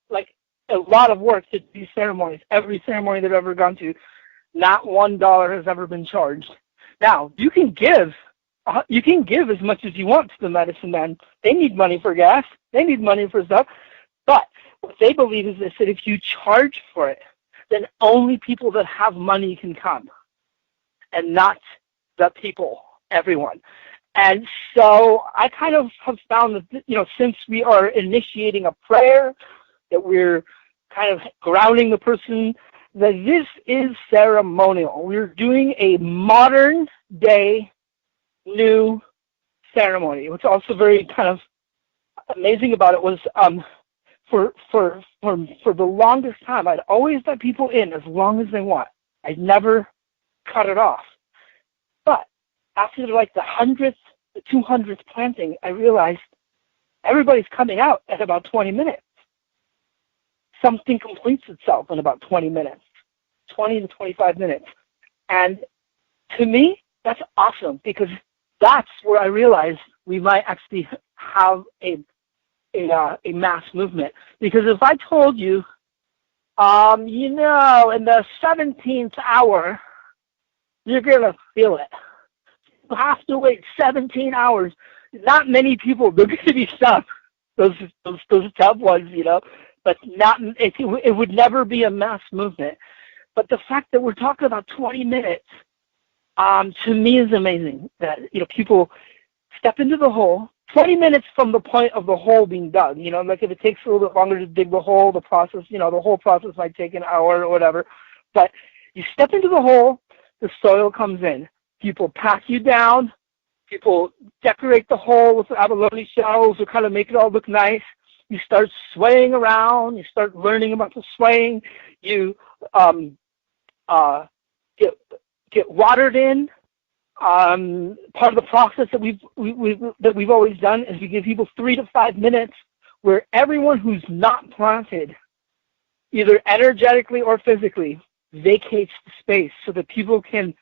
like a lot of work to these ceremonies. Every ceremony they've ever gone to, not $1 has ever been charged. Now, you can give as much as you want to the medicine men. They need money for gas. They need money for stuff. But what they believe is that if you charge for it, then only people that have money can come, and not the people, everyone. And so I kind of have found that, since we are initiating a prayer, that we're kind of grounding the person, that this is ceremonial. We're doing a modern day new ceremony. What's also very kind of amazing about it was for the longest time, I'd always let people in as long as they want. I'd never cut it off. But after like the 100th, the 200th planting, I realized everybody's coming out at about 20 minutes. Something completes itself in about 20 minutes, 20 to 25 minutes. And to me, that's awesome, because that's where I realized we might actually have a mass movement. Because if I told you, in the 17th hour, you're going to feel it. You have to wait 17 hours not many people. They're going to be some, those tough ones, but not. It would never be a mass movement. But the fact that we're talking about 20 minutes, to me is amazing. That people step into the hole. 20 minutes from the point of the hole being dug. Like if it takes a little bit longer to dig the hole, the process, the whole process might take an hour or whatever. But you step into the hole, the soil comes in. People pack you down. People decorate the hole with abalone shells to kind of make it all look nice. You start swaying around. You start learning about the swaying. You get watered in. Part of the process that we've always done is we give people 3 to 5 minutes where everyone who's not planted, either energetically or physically, vacates the space so that people can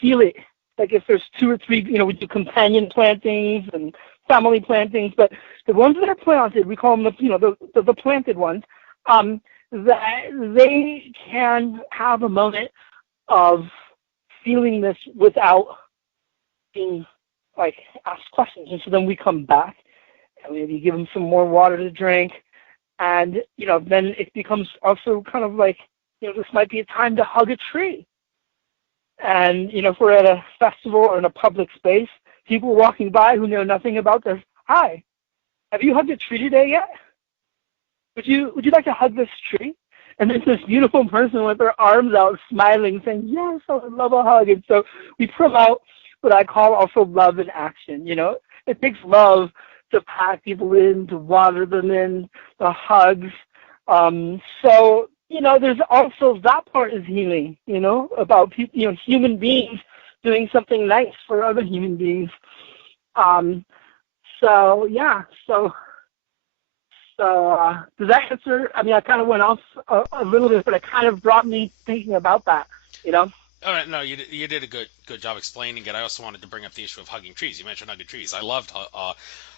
feel it. Like if there's 2 or 3, we do companion plantings and family plantings, but the ones that are planted, we call them the planted ones, that they can have a moment of feeling this without being asked questions. And so then we come back and maybe give them some more water to drink. And, then it becomes also kind of this might be a time to hug a tree. And, if we're at a festival or in a public space, people walking by who know nothing about this, hi, have you hugged a tree today yet? Would you like to hug this tree? And there's this beautiful person with their arms out smiling saying, yes, I would love a hug. And so we promote what I call also love in action. It takes love to pack people in, to water them in, the hugs. So, there's also that part is healing, about people, human beings doing something nice for other human beings. So does that answer? I mean, I kind of went off a little bit, but it kind of brought me thinking about that, All right, no, you did a good job explaining it. I also wanted to bring up the issue of hugging trees. You mentioned hugging trees. I loved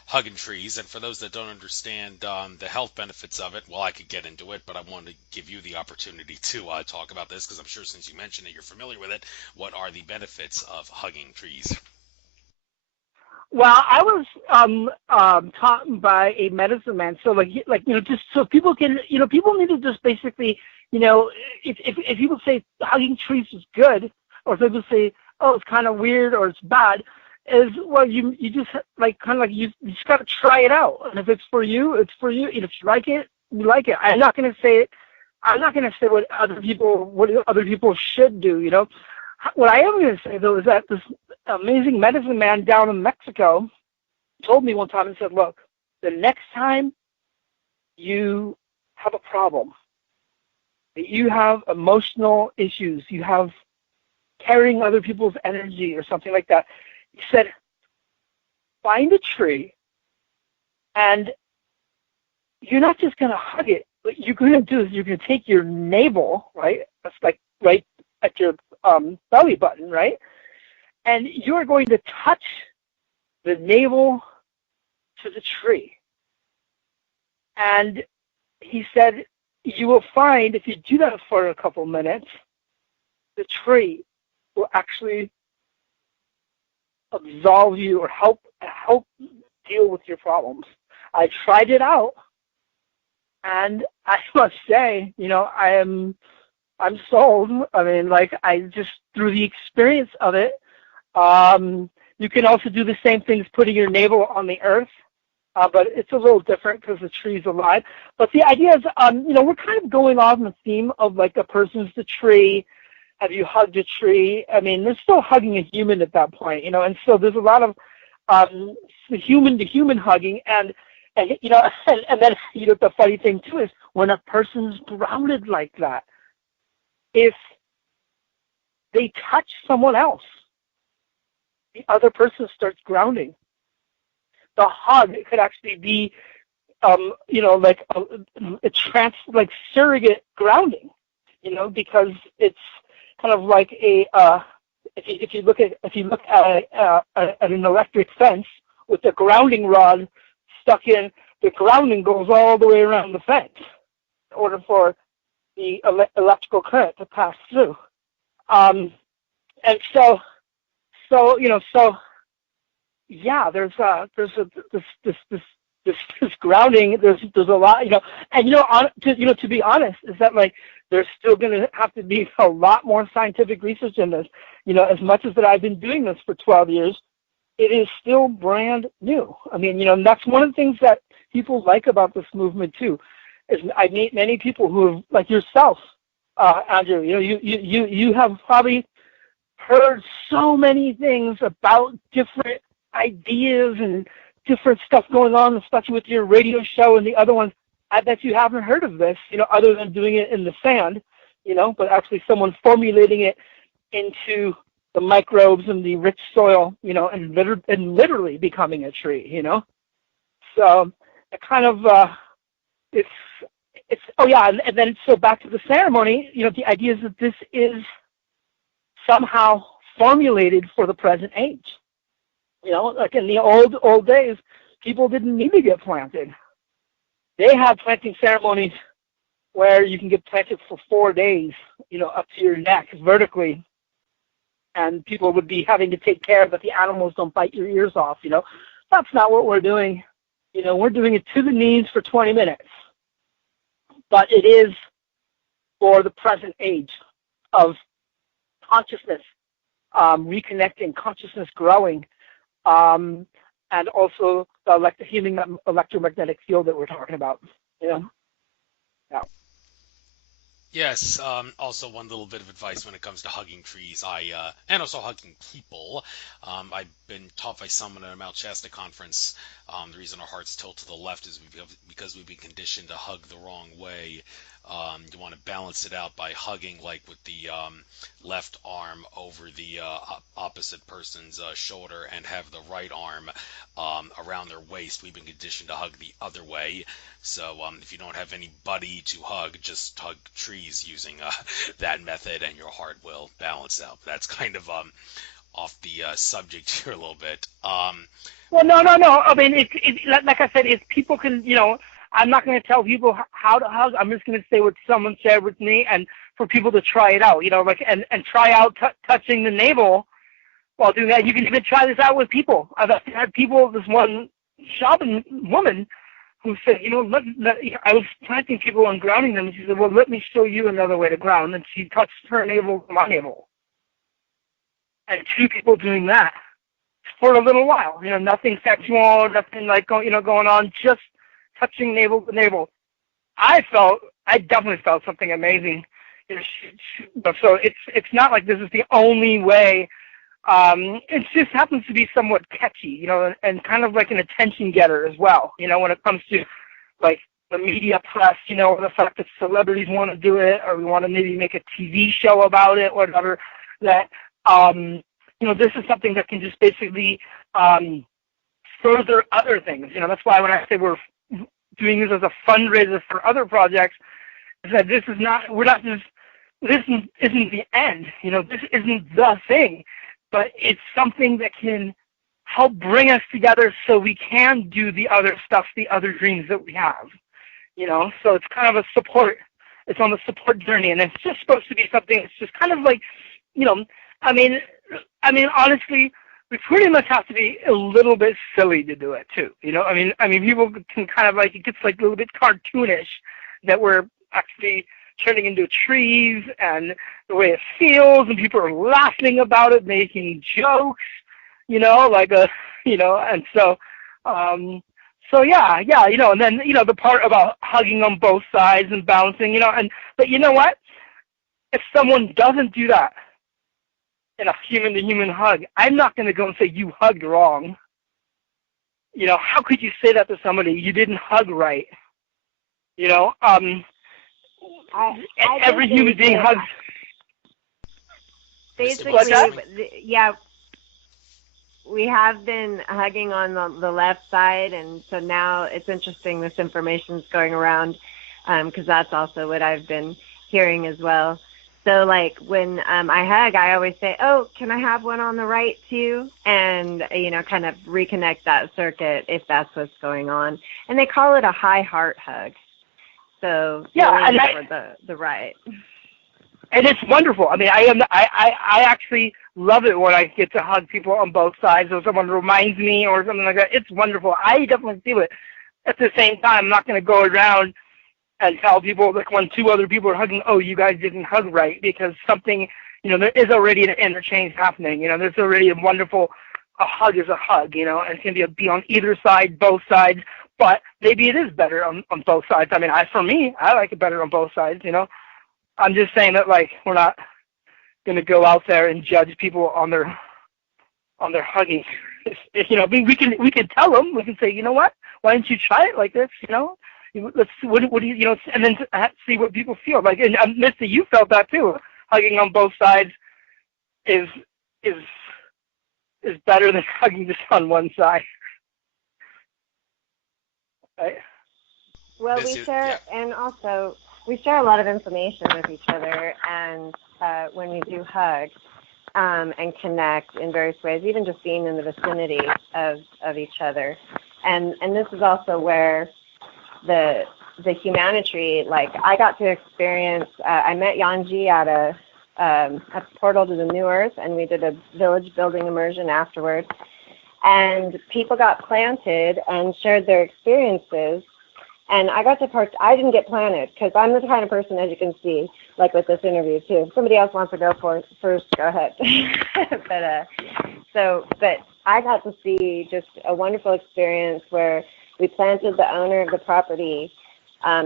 hugging trees, and for those that don't understand the health benefits of it, well, I could get into it, but I wanted to give you the opportunity to talk about this because I'm sure since you mentioned it, you're familiar with it. What are the benefits of hugging trees? Well, I was taught by a medicine man. So just so people can, people need to just basically, if people say hugging trees is good, or if people say, oh, it's kind of weird or it's bad, is well, you just you just got to try it out. And if it's for you, it's for you. And if you like it, you like it. I'm not going to say what other people should do. What I am going to say though is that this amazing medicine man down in Mexico told me one time and said, look, the next time you have a problem, that you have emotional issues, you have carrying other people's energy or something like that, he said, find a tree and you're not just going to hug it. What you're going to do is you're going to take your navel, right? That's right at your belly button, right? And you're going to touch the navel to the tree. And he said, you will find if you do that for a couple minutes, the tree will actually absolve you or help deal with your problems. I tried it out, and I must say, I'm sold. I mean, I just through the experience of it. You can also do the same things, putting your navel on the earth, but it's a little different because the tree's alive. But the idea is, we're kind of going off on the theme of a person's the tree. Have you hugged a tree? I mean, they're still hugging a human at that point, and so there's a lot of human to human hugging, and then the funny thing too is when a person's grounded like that, if they touch someone else, the other person starts grounding. The hug could actually be, surrogate grounding, because it's kind of like if you look at an electric fence with the grounding rod stuck in, the grounding goes all the way around the fence in order for the electrical current to pass through. And so yeah, this grounding. There's a lot, and to be honest, is that like there's still going to have to be a lot more scientific research in this. As much as that I've been doing this for 12 years, it is still brand new. I mean, and that's one of the things that people like about this movement too. Is I meet many people who have, like yourself, Andrew. You have probably heard so many things about different ideas and different stuff going on, especially with your radio show and the other ones. I bet you haven't heard of this, other than doing it in the sand, but actually someone formulating it into the microbes and the rich soil, and literally becoming a tree, So it kind of, it's, oh yeah, and then so back to the ceremony, the idea is that this is somehow formulated for the present age. Like in the old days, people didn't need to get planted. They had planting ceremonies where you can get planted for 4 days, up to your neck vertically. And people would be having to take care that the animals don't bite your ears off, That's not what we're doing. We're doing it to the knees for 20 minutes. But it is for the present age of consciousness, reconnecting, consciousness growing, and also the healing electromagnetic field that we're talking about. Yeah. Yes. Also, one little bit of advice when it comes to hugging trees, and also hugging people. I've been taught by someone at a Mount Shasta conference. The reason our hearts tilt to the left is because we've been conditioned to hug the wrong way. You want to balance it out by hugging, like with the left arm over the opposite person's shoulder, and have the right arm around their waist. We've been conditioned to hug the other way. So if you don't have anybody to hug, just hug trees using that method, and your heart will balance out. That's kind of off the subject here a little bit. Well, no. I mean, like I said, if people can, I'm not going to tell people how to hug. I'm just going to say what someone shared with me, and for people to try it out, and try out touching the navel while doing that. You can even try this out with people. I've had people, this one shaman woman who said, I was planting people and grounding them, and she said, well, let me show you another way to ground. And she touched her navel to my navel. And 2 people doing that for a little while, nothing sexual, nothing like, going on, just touching navel to navel. I definitely felt something amazing. So it's not like this is the only way. It just happens to be somewhat catchy, and kind of like an attention getter as well, when it comes to like the media press, or the fact that celebrities want to do it, or we want to maybe make a TV show about it, or whatever, that, this is something that can just basically further other things. That's why when I say we're doing this as a fundraiser for other projects, is that this isn't the end. This isn't the thing, but it's something that can help bring us together so we can do the other stuff, the other dreams that we have. So it's kind of a support. It's on the support journey, and it's just supposed to be something. It's just kind of like, I mean, honestly, we pretty much have to be a little bit silly to do it too. I mean, people can kind of like, it gets like a little bit cartoonish that we're actually turning into trees, and the way it feels, and people are laughing about it, making jokes, and so, and then, the part about hugging on both sides and bouncing, but you know what? If someone doesn't do that in a human-to-human hug, I'm not going to go and say, you hugged wrong. How could you say that to somebody? You didn't hug right. Every human being hugs. Basically, yeah, we have been hugging on the left side, and so now it's interesting this information's going around, because that's also what I've been hearing as well. So, like, when I hug, I always say, oh, can I have one on the right, too? And, kind of reconnect that circuit if that's what's going on. And they call it a high heart hug. So, yeah, for the right. And it's wonderful. I mean, I actually love it when I get to hug people on both sides, or someone reminds me, or something like that. It's wonderful. I definitely feel it. At the same time, I'm not going to go around and tell people, like, when two other people are hugging, oh, you guys didn't hug right, because something, there is already an interchange happening. There's already a wonderful, a hug is a hug, and it's going to be on either side, both sides, but maybe it is better on both sides. I mean, for me, I like it better on both sides, I'm just saying that, like, we're not going to go out there and judge people on their hugging. We can tell them, we can say, you know what, why don't you try it like this, let's what do you and then see what people feel like. And Misty, you felt that too. Hugging on both sides is better than hugging just on one side. Right? Well, and also we share a lot of information with each other, and when we do hug and connect in various ways, even just being in the vicinity of each other, and this is also where the humanitree, like, I got to experience. I met Jangee at a portal to the New Earth, and we did a village building immersion afterwards. And people got planted and shared their experiences. And I got to I didn't get planted because I'm the kind of person, as you can see, like with this interview too. If somebody else wants to go first, go ahead. But I got to see just a wonderful experience where we planted the owner of the property.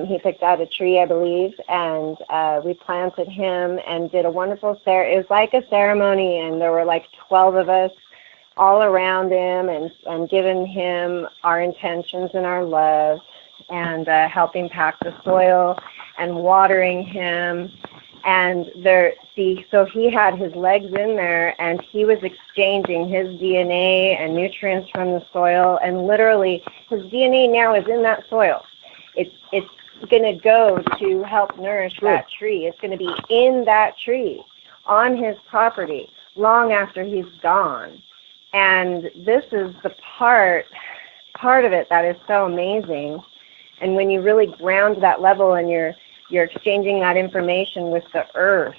He picked out a tree, I believe, and we planted him and did a wonderful it was like a ceremony, and there were like 12 of us all around him and giving him our intentions and our love, and helping pack the soil and watering him. And so he had his legs in there, and he was exchanging his DNA and nutrients from the soil, and literally his DNA now is in that soil. It's going to go to help nourish that tree. It's going to be in that tree on his property long after he's gone. And this is the part of it that is so amazing. And when you really ground that level and you're exchanging that information with the earth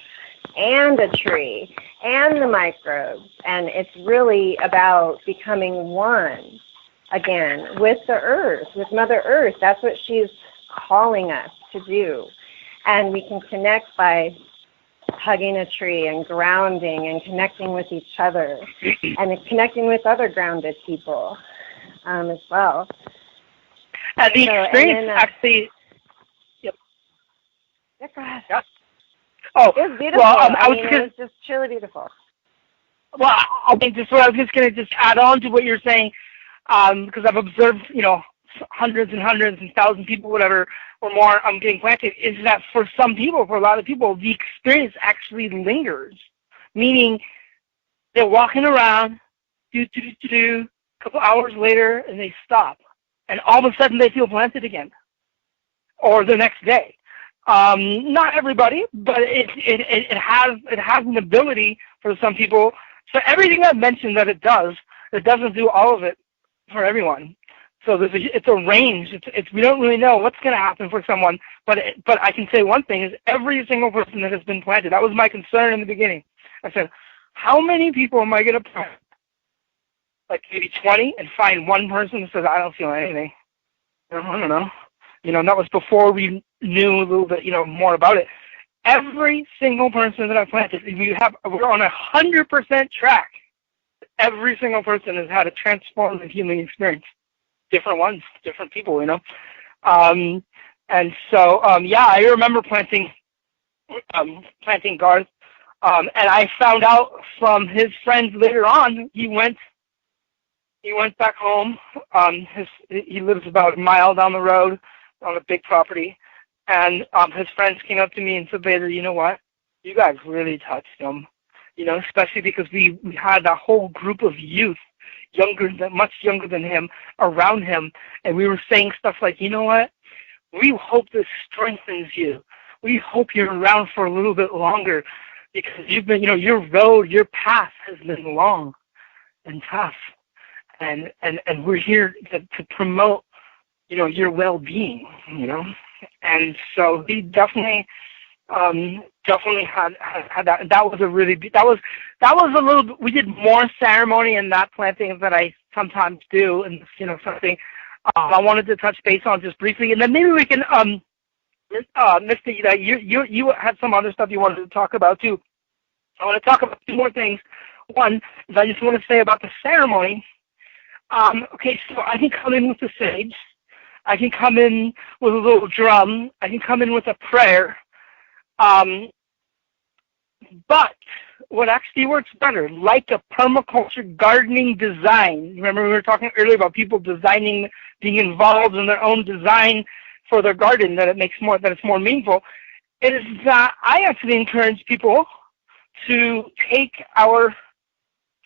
and the tree and the microbes, and it's really about becoming one again with the earth, with Mother Earth. That's what she's calling us to do. And we can connect by hugging a tree and grounding and connecting with each other and connecting with other grounded people as well. And the experience actually... Yep. Yeah, go ahead. Yeah. Oh, it was beautiful. Well, it was just truly beautiful. Well, I think I was just going to add on to what you're saying, because I've observed, hundreds and hundreds and thousands of people, whatever, or more, getting planted, is that for a lot of people, the experience actually lingers. Meaning, they're walking around, a couple hours later, and they stop. And all of a sudden, they feel planted again. Or the next day. Not everybody, but it has an ability for some people. So everything I've mentioned that it doesn't do all of it for everyone. So it's a range. We don't really know what's going to happen for someone, but I can say one thing is every single person that has been planted. That was my concern in the beginning. I said, how many people am I going to plant? Like maybe 20, and find one person that says, I don't feel anything. I don't know. And that was before we knew a little bit, more about it. Every single person that I planted, we're on 100% track. Every single person has had a transformative healing experience. Different ones, different people, And so, I remember planting Garth. And I found out from his friends later on, he went back home. He lives about a mile down the road on a big property. And his friends came up to me and said, Vader, you know what? You guys really touched him. Especially because we had a whole group of youth, much younger than him, around him. And we were saying stuff like, you know what? We hope this strengthens you. We hope you're around for a little bit longer, because you've been, your path has been long and tough. And we're here to promote, your well-being, And so he definitely definitely had that, and that was a really that was a little bit. We did more ceremony in that planting than I sometimes do, and something I wanted to touch base on just briefly, and then maybe we can Misty, you had some other stuff you wanted to talk about too. I want to talk about two more things. One is I just want to say about the ceremony. Okay, so I can come in with the sage. I can come in with a little drum. I can come in with a prayer. But what actually works better, like a permaculture gardening design. Remember we were talking earlier about people designing, being involved in their own design for their garden, that it's more meaningful. It is that I actually encourage people to take our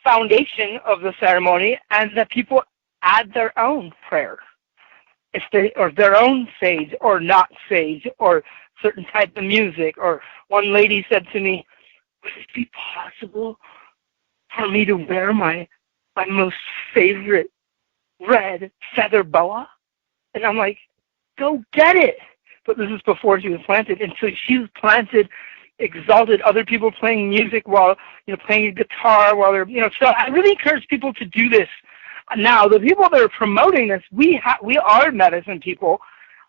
foundation of the ceremony and that people add their own prayer, or their own sage or not sage or certain type of music. Or one lady said to me, would it be possible for me to wear my most favorite red feather boa? And I'm like, go get it. But this is before she was planted. And so she was planted, exalted, other people playing music while, playing a guitar while they're, so I really encourage people to do this. Now, the people that are promoting this, we are medicine people,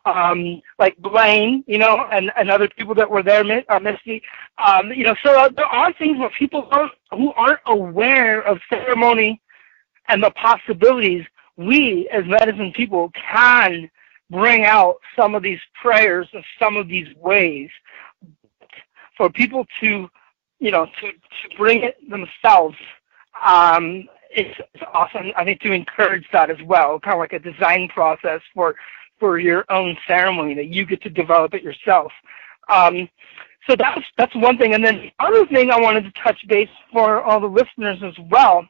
like Blaine, and other people that were there, Misty, so there are things where people who aren't aware of ceremony and the possibilities. We, as medicine people, can bring out some of these prayers and some of these ways for people to bring it themselves. It's awesome, I think, to encourage that as well, kind of like a design process for your own ceremony, that you get to develop it yourself. So that's one thing. And then the other thing I wanted to touch base for all the listeners as well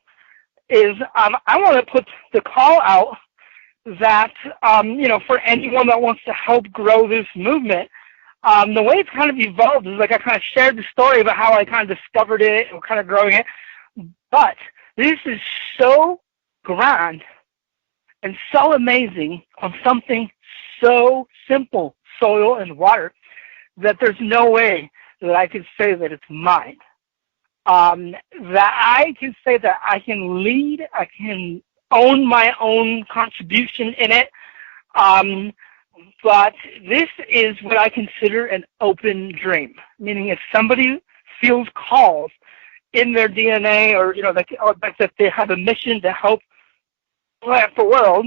is I want to put the call out that, for anyone that wants to help grow this movement, the way it's kind of evolved is like I kind of shared the story about how I kind of discovered it and kind of growing it. But this is so grand and so amazing on something so simple, soil and water, that there's no way that I could say that it's mine. That I can say that I can lead, I can own my own contribution in it. But this is what I consider an open dream, meaning if somebody feels called in their DNA, or that they have a mission to help plant the world,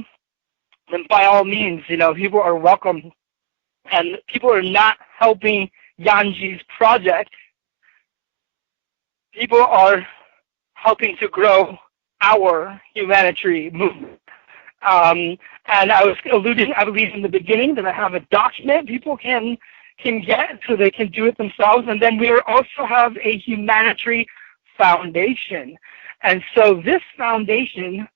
then by all means, people are welcome. And people are not helping Jangee's project. People are helping to grow our humanitree movement. And I was alluding, I believe, in the beginning that I have a document people can get so they can do it themselves. And then we also have a humanitree foundation. And so this foundation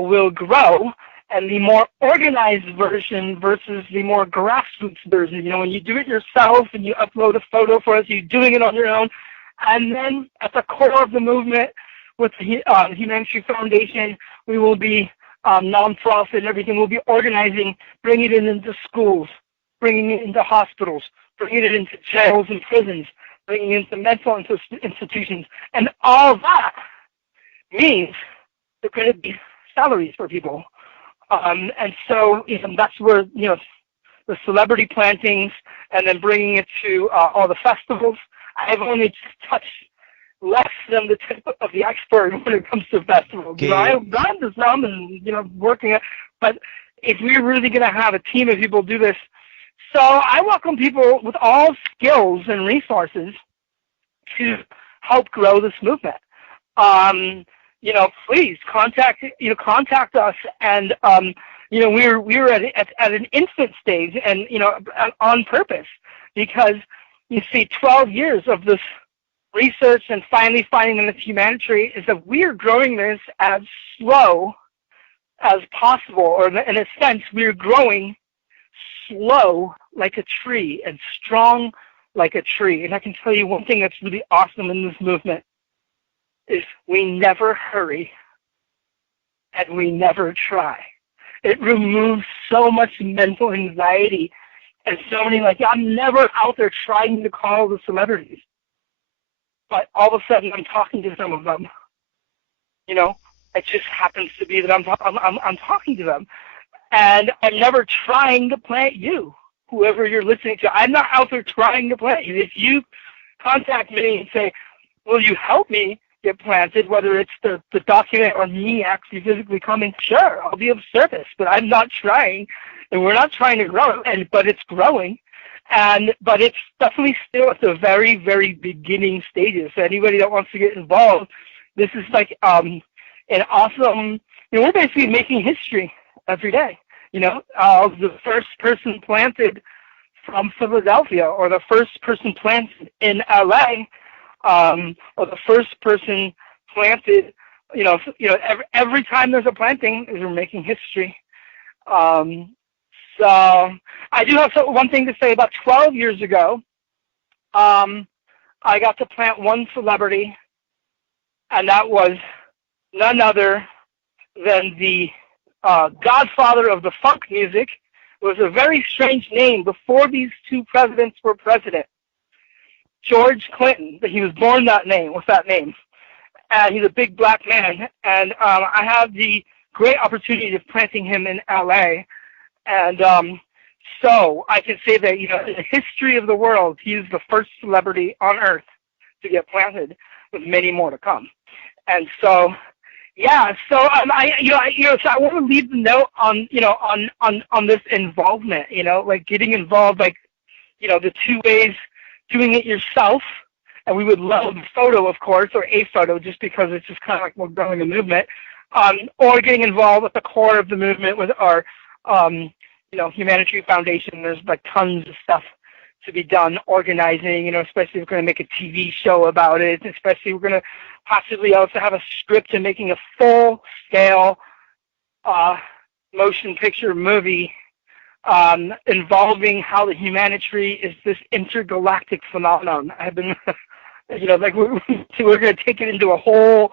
will grow, and the more organized version versus the more grassroots version. When you do it yourself and you upload a photo for us, you're doing it on your own. And then at the core of the movement with the Humanitarian Foundation, we will be nonprofit and everything. We'll be organizing, bringing it into schools, bringing it into hospitals, bringing it into jails and prisons, bringing it into mental institutions. And all that means there are going to be salaries for people. And so that's where, the celebrity plantings, and then bringing it to all the festivals. I've only touched less than the tip of the iceberg when it comes to festivals. Okay. I've gone to some and, working it, but if we're really going to have a team of people do this, so I welcome people with all skills and resources to help grow this movement. Please contact us. And, we're at an infant stage, and, on purpose, because you see 12 years of this research and finally finding this humanitary is that we are growing this as slow as possible, or in a sense, we're growing slow like a tree and strong like a tree. And I can tell you one thing that's really awesome in this movement is we never hurry and we never try. It removes so much mental anxiety And so many, like, I'm never out there trying to call the celebrities, but all of a sudden I'm talking to some of them. You know, it just happens to be that I'm talking to them, and I'm never trying to plant you, whoever you're listening to. I'm not out there trying to plant you. If you contact me and say, will you help me get planted, whether it's the document or me actually physically coming, sure, I'll be of service, but I'm not trying, and we're not trying to grow, but it's growing, but it's definitely still at the very, very beginning stages. So anybody that wants to get involved, this is like an awesome, we're basically making history every day. The first person planted from Philadelphia, or the first person planted in LA, or the first person planted, every time there's a planting, we're making history. So I do have one thing to say. About 12 years ago, I got to plant one celebrity, and that was none other than the godfather of the funk music. It was a very strange name before these two presidents were president. George Clinton, but he was born with that name. And he's a big black man. And I had the great opportunity of planting him in LA. And so I can say that, in the history of the world, he is the first celebrity on earth to get planted, with many more to come. And so, yeah, so so I want to leave the note on, on this involvement, like getting involved, like, the two ways, doing it yourself, and we would love a photo, of course, or a photo, just because it's just kind of like we're growing a movement, or getting involved at the core of the movement with our, Humanitree Foundation. There's like tons of stuff to be done, organizing, especially if we're going to make a TV show about it, especially we're going to possibly also have a script and making a full-scale motion picture movie involving how the humanitree is this intergalactic phenomenon. I've been, like we're going to take it into a whole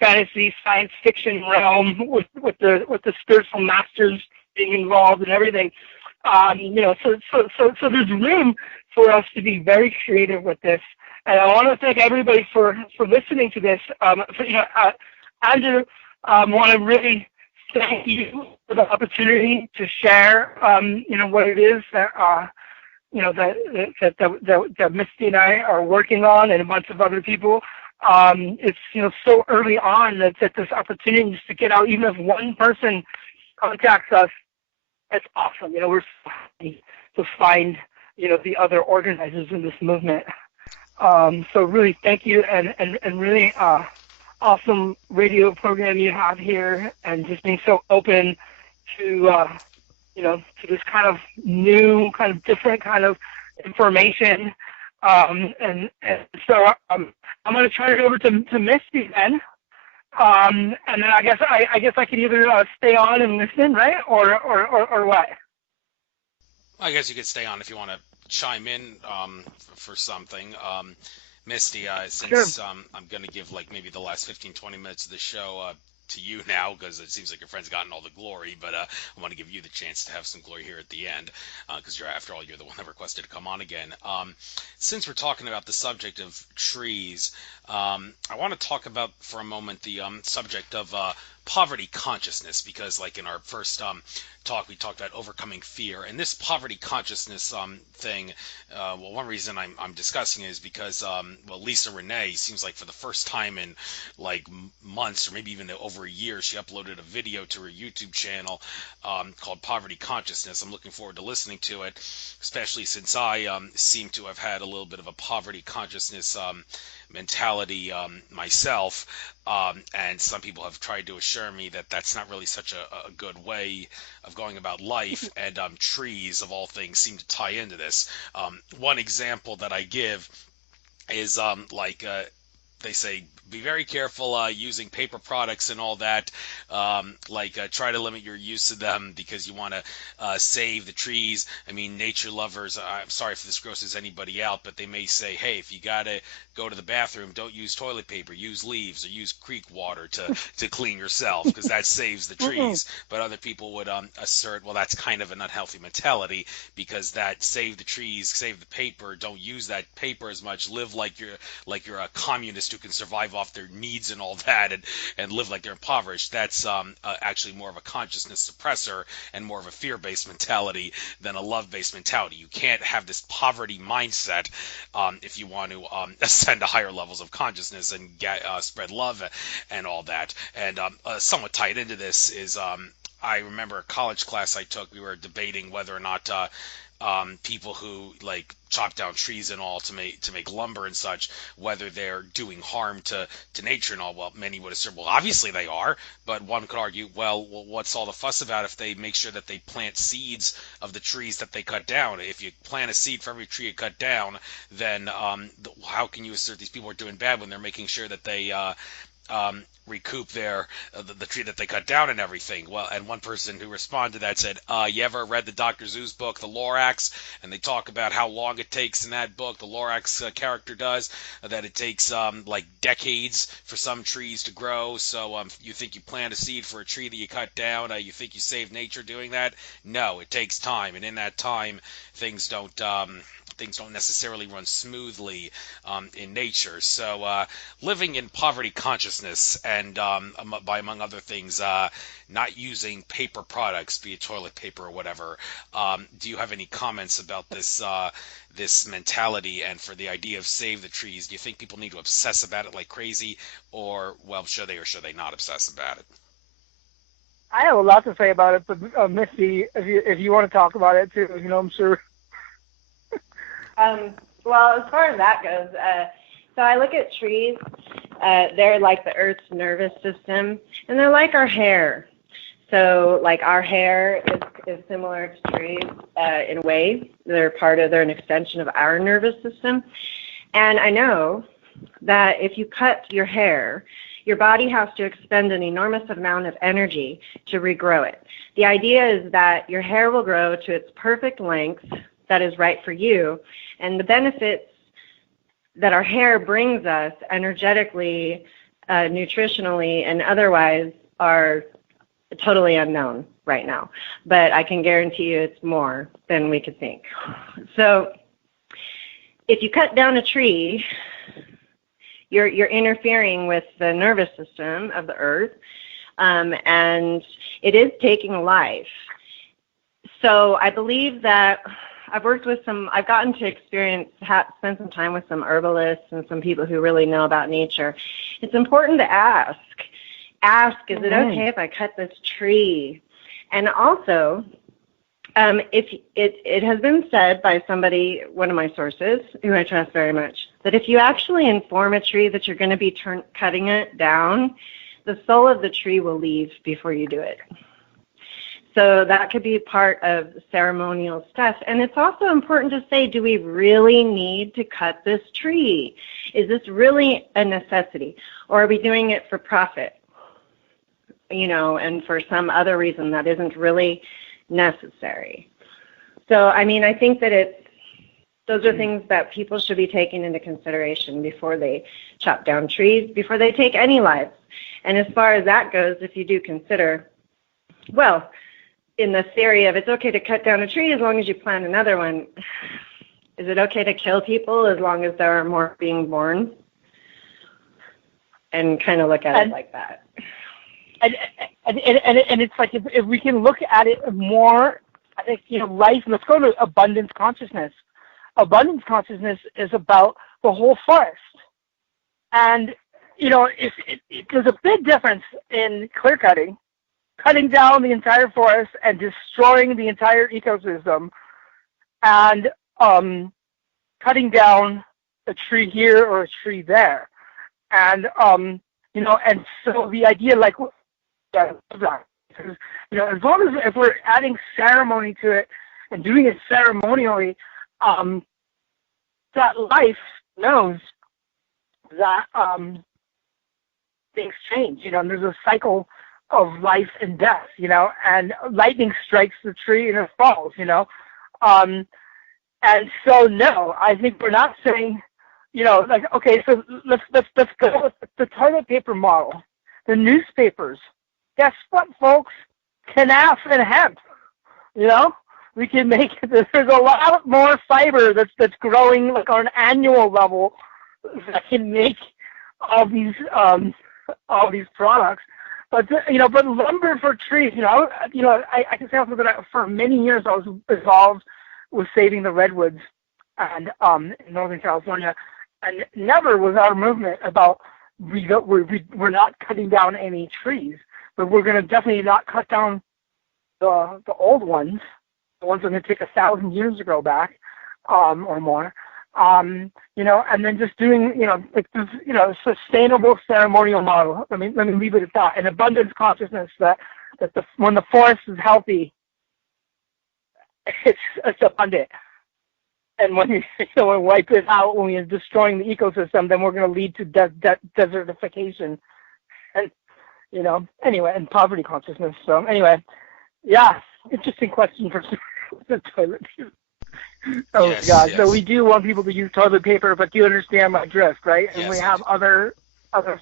fantasy science fiction realm with the spiritual masters being involved and everything. So there's room for us to be very creative with this. And I want to thank everybody for listening to this. Andrew, want to really thank you for the opportunity to share, what it is that, that Misty and I are working on, and a bunch of other people. It's, so early on that this opportunity just to get out, even if one person contacts us, it's awesome. We're so happy to find, the other organizers in this movement. So really thank you, and really awesome radio program you have here, and just being so open to, to this kind of new, kind of different kind of information. And so I'm going to turn it over to Misty then. And then I guess I can either stay on and listen, right, or what? I guess you could stay on if you want to chime in for something. Misty, since Sure. I'm going to give like maybe the last 15-20 minutes of the show to you now, because it seems like your friend's gotten all the glory, but I want to give you the chance to have some glory here at the end, because after all, you're the one that requested to come on again. Since we're talking about the subject of trees, I want to talk about for a moment the subject of poverty consciousness, because like in our first talk, we talked about overcoming fear, and this poverty consciousness thing, well, one reason I'm discussing it is because Lisa Renee seems like for the first time in like months, or maybe even over a year, she uploaded a video to her YouTube channel called Poverty Consciousness. I'm looking forward to listening to it, especially since I seem to have had a little bit of a poverty consciousness mentality myself, and some people have tried to assure me that that's not really such a good way of going about life, and trees of all things seem to tie into this. One example that I give is they say be very careful using paper products and all that. Try to limit your use of them because you want to save the trees. I mean, nature lovers, I'm sorry if this grosses anybody out, but they may say, hey, if you got to go to the bathroom, don't use toilet paper, use leaves or use creek water to clean yourself, because that saves the trees. But other people would assert, well, that's kind of an unhealthy mentality, because that save the trees, save the paper, don't use that paper as much, live like you're a communist who can survive off their needs and all that, and live like they're impoverished. That's actually more of a consciousness suppressor and more of a fear-based mentality than a love-based mentality. You can't have this poverty mindset if you want to ascend to higher levels of consciousness and spread love and all that. And somewhat tied into this is I remember a college class I took, we were debating whether or not people who like chop down trees and all to make lumber and such, whether they're doing harm to nature and all. Well, many would assert, well, obviously they are, but one could argue, well, what's all the fuss about if they make sure that they plant seeds of the trees that they cut down? If you plant a seed for every tree you cut down, then how can you assert these people are doing bad when they're making sure that they recoup their the tree that they cut down and everything? Well, and one person who responded to that said, you ever read the Dr. Seuss book, The Lorax? And they talk about how long it takes in that book, the Lorax character does, that it takes like decades for some trees to grow. So you think you plant a seed for a tree that you cut down, you think you save nature doing that? No, it takes time, and in that time, things don't necessarily run smoothly in nature. So living in poverty consciousness and by among other things, not using paper products, be it toilet paper or whatever. Do you have any comments about this this mentality and for the idea of save the trees? Do you think people need to obsess about it like crazy, or well, should they or should they not obsess about it? I have a lot to say about it, but Misty, if you want to talk about it too, I'm sure. Well, as far as that goes, so I look at trees. They're like the Earth's nervous system, and they're like our hair. So, like our hair is similar to trees in a way. They're an extension of our nervous system. And I know that if you cut your hair, your body has to expend an enormous amount of energy to regrow it. The idea is that your hair will grow to its perfect length that is right for you, and the benefits that our hair brings us energetically, nutritionally, and otherwise are totally unknown right now. But I can guarantee you it's more than we could think. So if you cut down a tree, you're interfering with the nervous system of the earth, and it is taking a life. So I believe that I've gotten to spend some time with some herbalists and some people who really know about nature. It's important to ask, is it okay if I cut this tree? And also, if it has been said by somebody, one of my sources, who I trust very much, that if you actually inform a tree that you're going to be cutting it down, the soul of the tree will leave before you do it. So that could be part of ceremonial stuff. And it's also important to say, do we really need to cut this tree? Is this really a necessity? Or are we doing it for profit? And for some other reason that isn't really necessary. So, I think that those are things that people should be taking into consideration before they chop down trees, before they take any lives. And as far as that goes, if you do consider, well, in the theory of it's okay to cut down a tree as long as you plant another one, is it okay to kill people as long as there are more being born? And kind of look at it like that. And it's like if we can look at it more, I think, life, let's go to abundance consciousness. Abundance consciousness is about the whole forest. And, there's a big difference in clear cutting down the entire forest and destroying the entire ecosystem, and cutting down a tree here or a tree there. And, and so the idea, like, as long as if we're adding ceremony to it and doing it ceremonially, that life knows that things change, and there's a cycle of life and death, and lightning strikes the tree and it falls, and so, no, I think we're not saying like, okay, so let's go with the toilet paper model. The newspapers, guess what, folks? Canaf and hemp. You know, we can make there's a lot more fiber that's growing like on an annual level that can make all these products. But but lumber for trees. I can say also that for many years I was involved with saving the redwoods and in Northern California, and never was our movement about we're not cutting down any trees, but we're going to definitely not cut down the old ones, the ones that are going to take 1,000 years to grow back, or more. And then just doing, like this, sustainable ceremonial model. Let me leave it at that. An abundance consciousness that when the forest is healthy, it's abundant. And when we wipe it out, when we're destroying the ecosystem, then we're going to lead to desertification, and anyway, and poverty consciousness. So anyway, yeah, interesting question for the toilet. Oh Yes, God! yes. So we do want people to use toilet paper, but do you understand my drift, right? And Yes, we I have do. other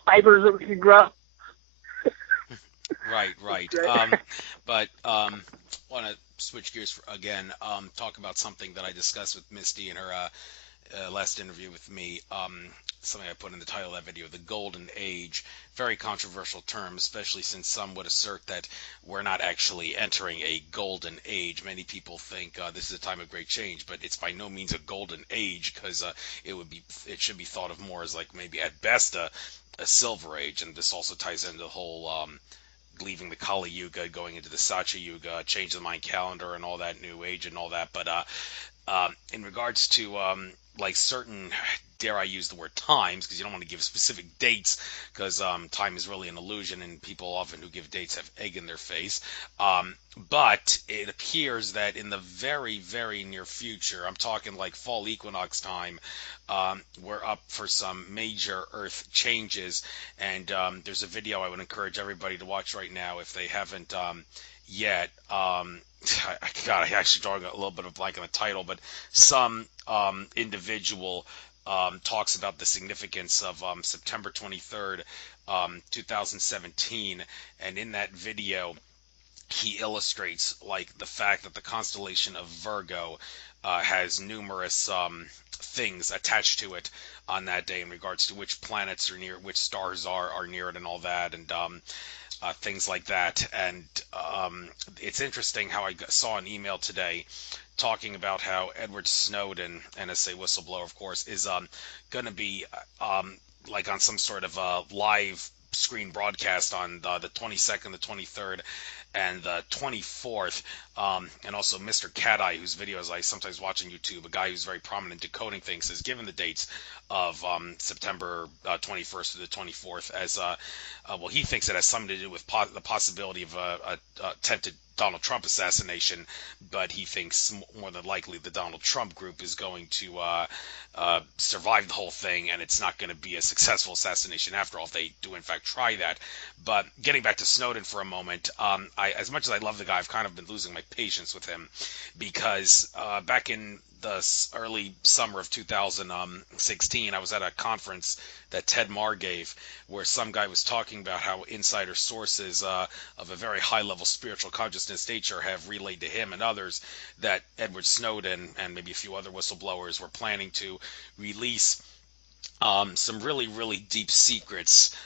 fibers that we can grow. Right, right. Right? But want to switch gears again. Talk about something that I discussed with Misty in her last interview with me. Something I put in the title of that video, the golden age. Very controversial term, especially since some would assert that we're not actually entering a golden age. Many people think this is a time of great change, but it's by no means a golden age, because it should be thought of more as like maybe at best a silver age. And this also ties into the whole leaving the Kali Yuga, going into the Satya Yuga, change the mind calendar, and all that new age and all that. But in regards to like certain, dare I use the word times, because you don't want to give specific dates, because time is really an illusion, and people often who give dates have egg in their face. But it appears that in the very, very near future, I'm talking like fall equinox time, we're up for some major Earth changes. And there's a video I would encourage everybody to watch right now if they haven't yet. God, I actually drawing a little bit of a blank on the title, but some individual talks about the significance of September 23rd, 2017, and in that video, he illustrates like the fact that the constellation of Virgo has numerous things attached to it on that day in regards to which planets are near, which stars are near it, and all that, and things like that. And it's interesting how I saw an email today talking about how Edward Snowden, NSA whistleblower, of course, is going to be like on some sort of live screen broadcast on the 22nd, the 23rd, and the 24th, and also Mr. Cat Eye, whose videos I sometimes watch on YouTube, a guy who's very prominent decoding things, has given the dates of September 21st to the 24th as, well, he thinks it has something to do with the possibility of a attempted Donald Trump assassination, but he thinks more than likely the Donald Trump group is going to survive the whole thing, and it's not going to be a successful assassination after all if they do in fact try that. But getting back to Snowden for a moment, as much as I love the guy, I've kind of been losing my patience with him, because back in the early summer of 2016, I was at a conference that Ted Marr gave, where some guy was talking about how insider sources of a very high-level spiritual consciousness nature have relayed to him and others that Edward Snowden and maybe a few other whistleblowers were planning to release some really, really deep secrets,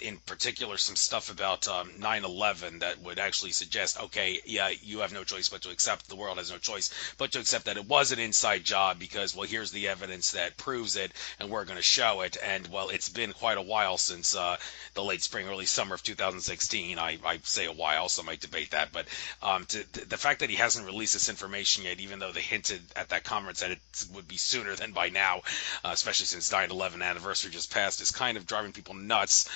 in particular some stuff about 9/11 that would actually suggest, okay, yeah, you have no choice but to accept, the world has no choice but to accept that it was an inside job because, well, here's the evidence that proves it, and we're going to show it. And, well, it's been quite a while since the late spring, early summer of 2016. I say a while, so I might debate that. But the fact that he hasn't released this information yet, even though they hinted at that conference that it would be sooner than by now, especially since 9/11 anniversary just passed, is kind of driving people nuts,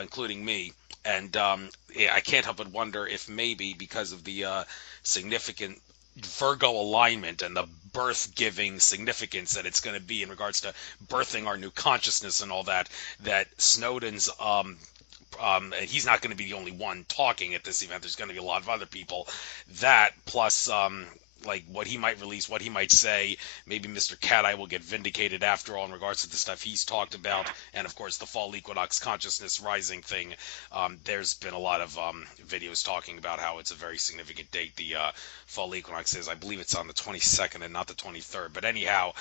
including me. And I can't help but wonder if maybe because of the significant Virgo alignment and the birth-giving significance that it's going to be in regards to birthing our new consciousness and all that, that Snowden's he's not going to be the only one talking at this event. There's going to be a lot of other people. That plus like what he might release, what he might say. Maybe Mr. Cat Eye will get vindicated after all in regards to the stuff he's talked about, and of course the fall equinox consciousness rising thing. There's been a lot of videos talking about how it's a very significant date. The fall equinox is, I believe it's on the 22nd and not the 23rd. But anyhow,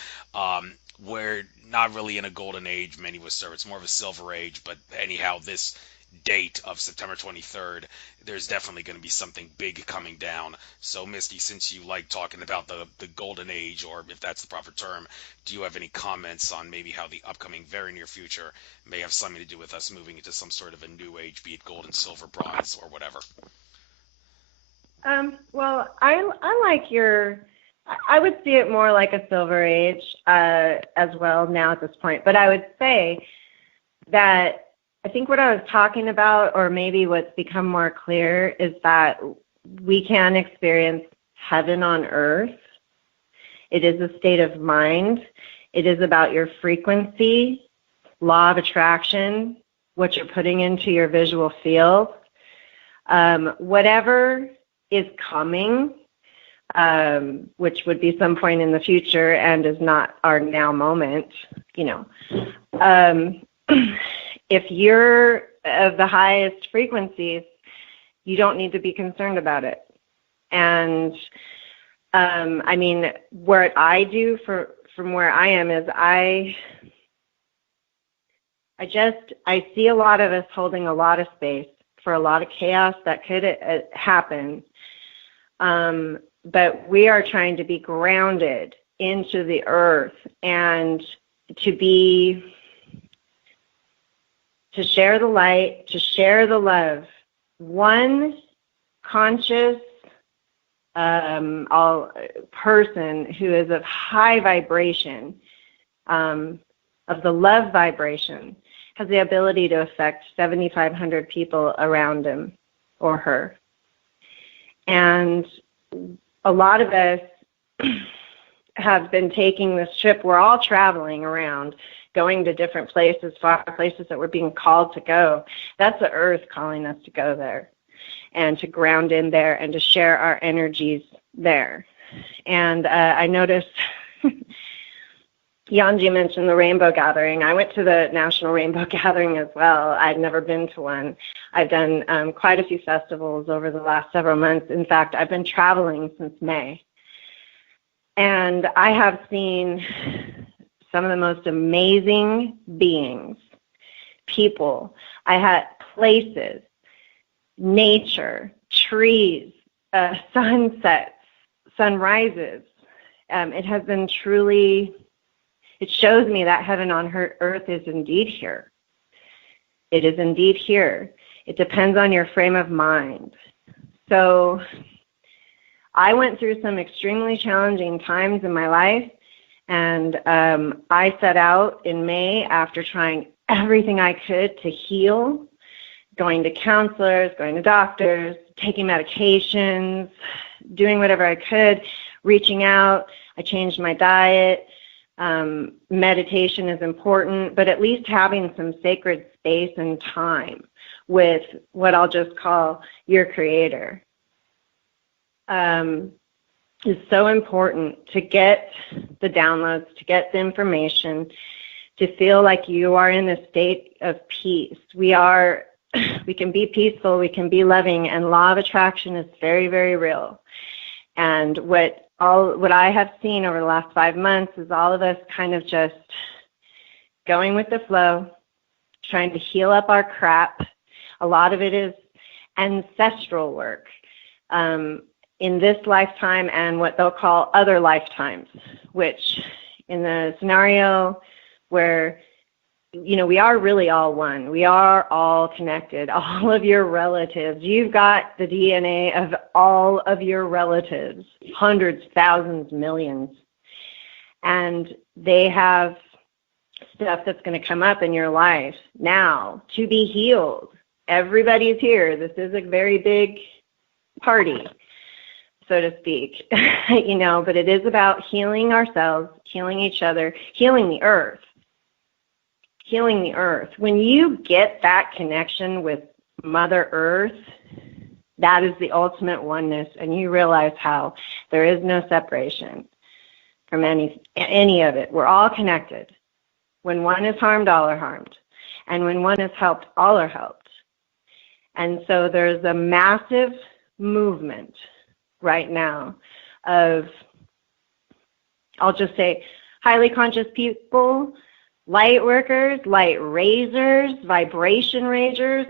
we're not really in a golden age, many would say. It's more of a silver age. But anyhow, this date of September 23rd, there's definitely going to be something big coming down. So, Misty, since you like talking about the golden age, or if that's the proper term, do you have any comments on maybe how the upcoming very near future may have something to do with us moving into some sort of a new age, be it gold and silver, bronze, or whatever? Well, I like your. I would see it more like a silver age as well now at this point. But I would say that I think what I was talking about, or maybe what's become more clear, is that we can experience heaven on earth. It is a state of mind. It is about your frequency, law of attraction, what you're putting into your visual field. Whatever is coming, which would be some point in the future and is not our now moment, if you're of the highest frequencies, you don't need to be concerned about it. And I mean, what I do from where I am is I see a lot of us holding a lot of space for a lot of chaos that could happen. But we are trying to be grounded into the earth and to share the light, to share the love. One conscious person who is of high vibration, of the love vibration, has the ability to affect 7,500 people around him or her. And a lot of us have been taking this trip. We're all traveling around, going to different places, far places that we're being called to go. That's the earth calling us to go there and to ground in there and to share our energies there. And I noticed Jangee mentioned the Rainbow Gathering. I went to the National Rainbow Gathering as well. I'd never been to one. I've done quite a few festivals over the last several months. In fact, I've been traveling since May. And I have seen some of the most amazing beings, people. I had places, nature, trees, sunsets, sunrises. It has been truly, it shows me that heaven on earth is indeed here. It is indeed here. It depends on your frame of mind. So I went through some extremely challenging times in my life, and I set out in May after trying everything I could to heal, going to counselors, going to doctors, taking medications, doing whatever I could, reaching out. I changed my diet. Meditation is important, but at least having some sacred space and time with what I'll just call your creator is so important to get the downloads, to get the information, to feel like you are in a state of peace. We can be peaceful, we can be loving, and law of attraction is very, very real. And what I have seen over the last 5 months is all of us kind of just going with the flow, trying to heal up our crap. A lot of it is ancestral work in this lifetime and what they'll call other lifetimes, which in the scenario where, we are really all one. We are all connected. All of your relatives. You've got the DNA of all of your relatives, hundreds, thousands, millions. And they have stuff that's going to come up in your life now to be healed. Everybody's here. This is a very big party, so to speak, but it is about healing ourselves, healing each other, healing the earth. Healing the earth. When you get that connection with Mother Earth, That is the ultimate oneness, and you realize how there is no separation from any of it. We're all connected. When one is harmed, all are harmed. And when one is helped, all are helped. And so there's a massive movement right now of, I'll just say, highly conscious people, light workers, light raisers, vibration raisers,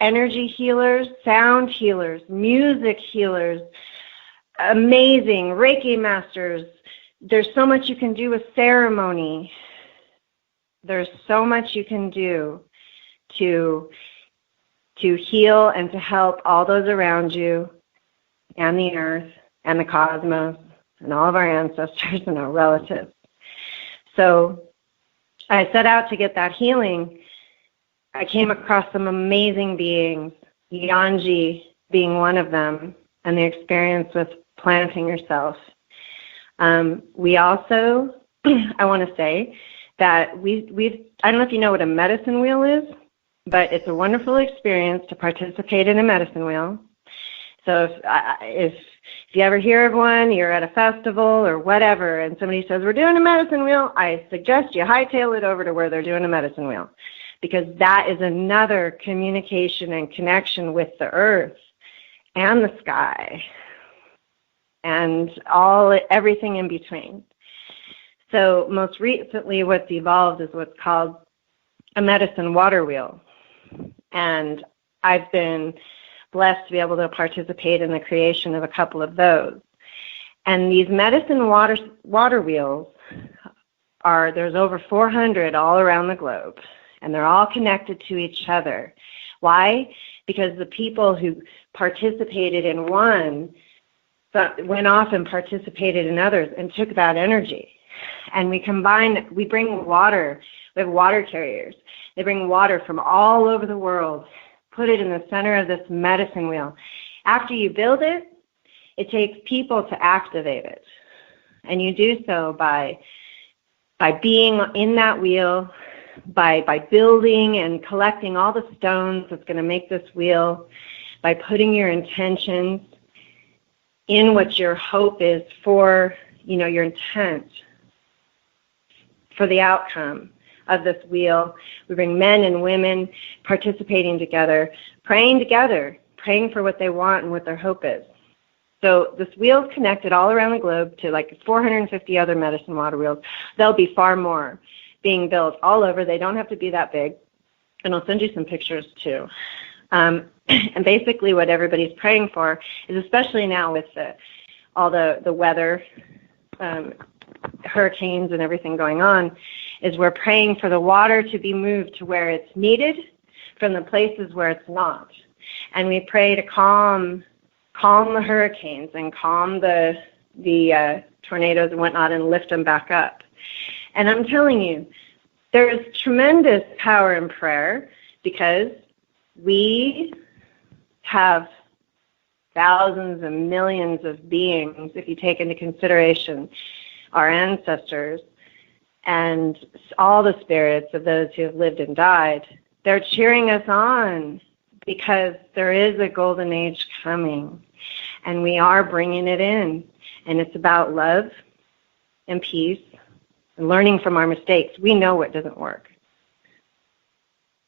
energy healers, sound healers, music healers, amazing Reiki masters. There's so much you can do with ceremony. There's so much you can do to heal and to help all those around you and the earth and the cosmos and all of our ancestors and our relatives. So I set out to get that healing. I came across some amazing beings, Jangee being one of them, and the experience with planting yourself. We also, I want to say that I don't know if you know what a medicine wheel is, but it's a wonderful experience to participate in a medicine wheel. So if you ever hear of one, you're at a festival or whatever, and somebody says, we're doing a medicine wheel, I suggest you hightail it over to where they're doing a medicine wheel, because that is another communication and connection with the earth and the sky and everything in between. So most recently what's evolved is what's called a medicine water wheel. And I've been blessed to be able to participate in the creation of a couple of those. And these medicine water wheels there's over 400 all around the globe, and they're all connected to each other. Why? Because the people who participated in one went off and participated in others and took that energy. And we bring water. We have water carriers. They bring water from all over the world, put it in the center of this medicine wheel. After you build it, it takes people to activate it. And you do so by being in that wheel, by building and collecting all the stones that's going to make this wheel, by putting your intentions in what your hope is for, your intent for the outcome of this wheel. We bring men and women participating together, praying for what they want and what their hope is. So this wheel is connected all around the globe to like 450 other medicine water wheels. There'll be far more being built all over. They don't have to be that big. And I'll send you some pictures too. And basically what everybody's praying for is, especially now with all the weather, hurricanes and everything going on, is we're praying for the water to be moved to where it's needed from the places where it's not. And we pray to calm the hurricanes and calm the tornadoes and whatnot and lift them back up. And I'm telling you, there is tremendous power in prayer, because we have thousands and millions of beings, if you take into consideration our ancestors and all the spirits of those who have lived and died. They're cheering us on because there is a golden age coming, and we are bringing it in. And it's about love and peace and learning from our mistakes. We know what doesn't work.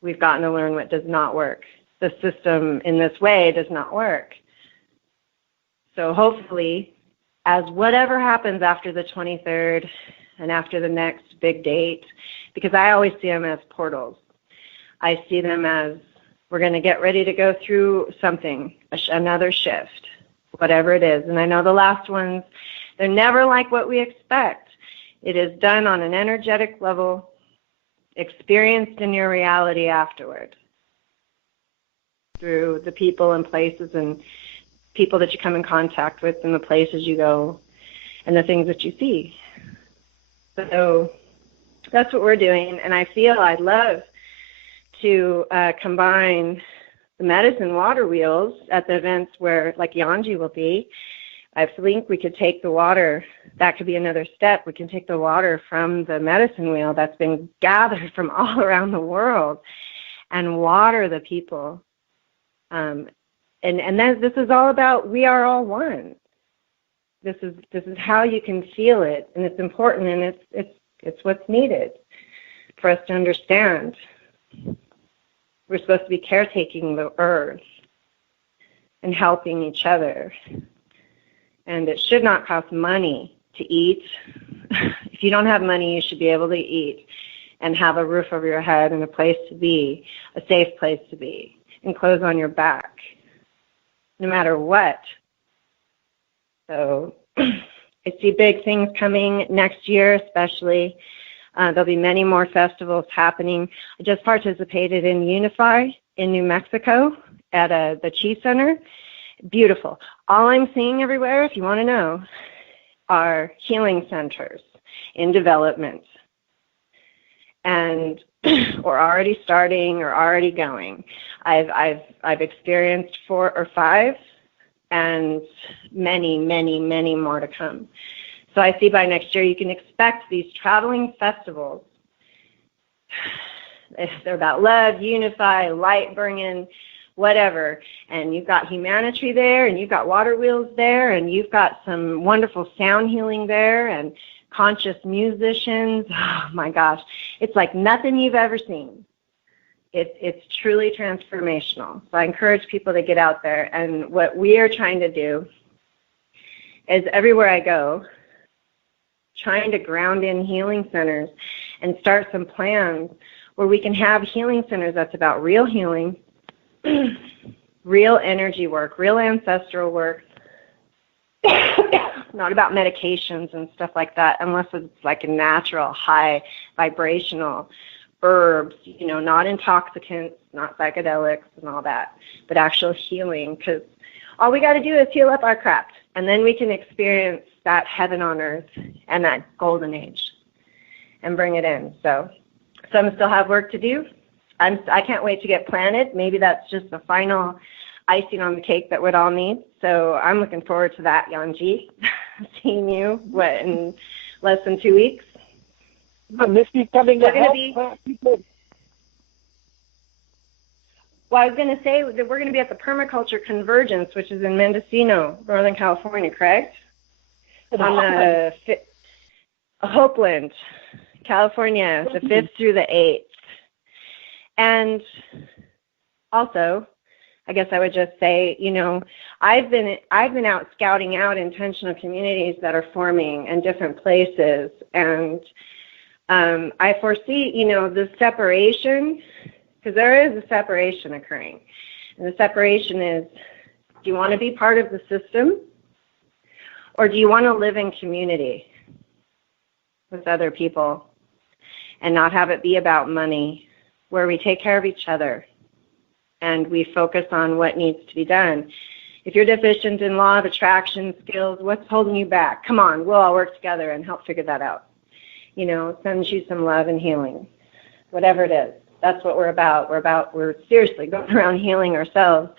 We've gotten to learn what does not work. The system in this way does not work. So hopefully, as whatever happens after the 23rd and after the next big date, because I always see them as portals. I see them as we're going to get ready to go through something, another shift, whatever it is. And I know the last ones, they're never like what we expect. It is done on an energetic level, experienced in your reality afterward, through the people and places and people that you come in contact with and the places you go and the things that you see. So that's what we're doing. And I feel I'd love to combine the medicine water wheels at the events where, like Jangee will be. I think we could take the water, that could be another step. We can take the water from the medicine wheel that's been gathered from all around the world and water the people And then this is all about we are all one. This is how you can feel it, and it's important, and it's what's needed for us to understand. We're supposed to be caretaking the earth and helping each other. And it should not cost money to eat. If you don't have money, you should be able to eat and have a roof over your head and a place to be, a safe place to be, and clothes on your back, no matter what. So I see big things coming next year, especially. There'll be many more festivals happening. I just participated in Unify in New Mexico at the Chi Center. Beautiful. All I'm seeing everywhere, if you want to know, are healing centers in development, and or already starting or already going. I've experienced 4 or 5, and many, many, many more to come. So I see by next year you can expect these traveling festivals. They're about love, unify, light bringing, whatever. And you've got humanitry there, and you've got water wheels there, and you've got some wonderful sound healing there, and conscious musicians. Oh my gosh, it's like nothing you've ever seen. It's truly transformational. So I encourage people to get out there. And what we are trying to do is everywhere I go, trying to ground in healing centers and start some plans where we can have healing centers that's about real healing, real energy work, real ancestral work, not about medications and stuff like that, unless it's like a natural, high vibrational herbs, not intoxicants, not psychedelics and all that, but actual healing, because all we got to do is heal up our crap, and then we can experience that heaven on earth and that golden age and bring it in. So some still have work to do. I can't wait to get planted. Maybe that's just the final icing on the cake that we'd all need. So I'm looking forward to that, Jangee. Seeing you, in less than 2 weeks. Misty coming to help people. Well, I was going to say that we're going to be at the Permaculture Convergence, which is in Mendocino, Northern California, correct? On the Hopeland, California, the 5th through the 8th. And also, I guess I would just say, I've been out scouting out intentional communities that are forming in different places, and I foresee, the separation, because there is a separation occurring, and the separation is: do you want to be part of the system, or do you want to live in community with other people and not have it be about money, where we take care of each other and we focus on what needs to be done? If you're deficient in law of attraction skills, what's holding you back? Come on, we'll all work together and help figure that out. Send you some love and healing, whatever it is. That's what we're about. We're seriously going around healing ourselves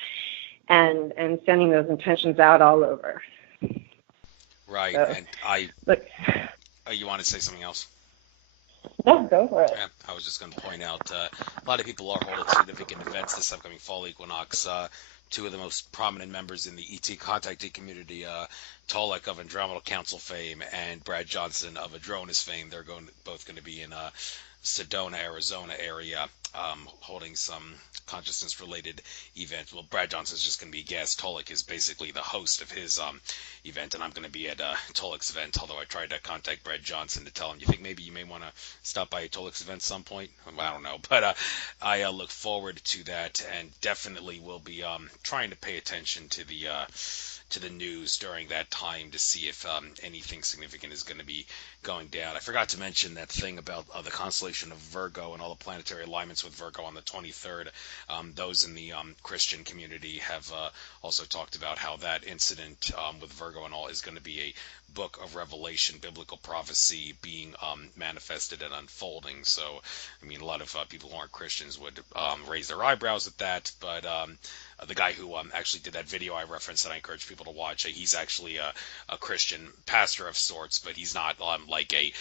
and sending those intentions out all over. Right. So, and look. You want to say something else? No, go for it. Yeah, I was just going to point out a lot of people are holding significant events this upcoming fall equinox. 2 of the most prominent members in the ET contactee community, Tolek of Andromedal Council fame and Brad Johnson of Adronis fame, they're both going to be in Sedona, Arizona area, holding some consciousness-related event. Well, Brad Johnson's just going to be a guest. Tolek is basically the host of his event, and I'm going to be at Tolek's event, although I tried to contact Brad Johnson to tell him, you think maybe you may want to stop by Tolek's event some point? I don't know, but I look forward to that, and definitely will be trying to pay attention to the news during that time to see if anything significant is going to be going down. I forgot to mention that thing about the constellation of Virgo and all the planetary alignments with Virgo on the 23rd. Those in the Christian community have also talked about how that incident with Virgo and all is going to be a book of Revelation, biblical prophecy being manifested and unfolding. So, I mean, a lot of people who aren't Christians would raise their eyebrows at that, but the guy who actually did that video I referenced that I encourage people to watch, he's actually a Christian pastor of sorts, but he's not like a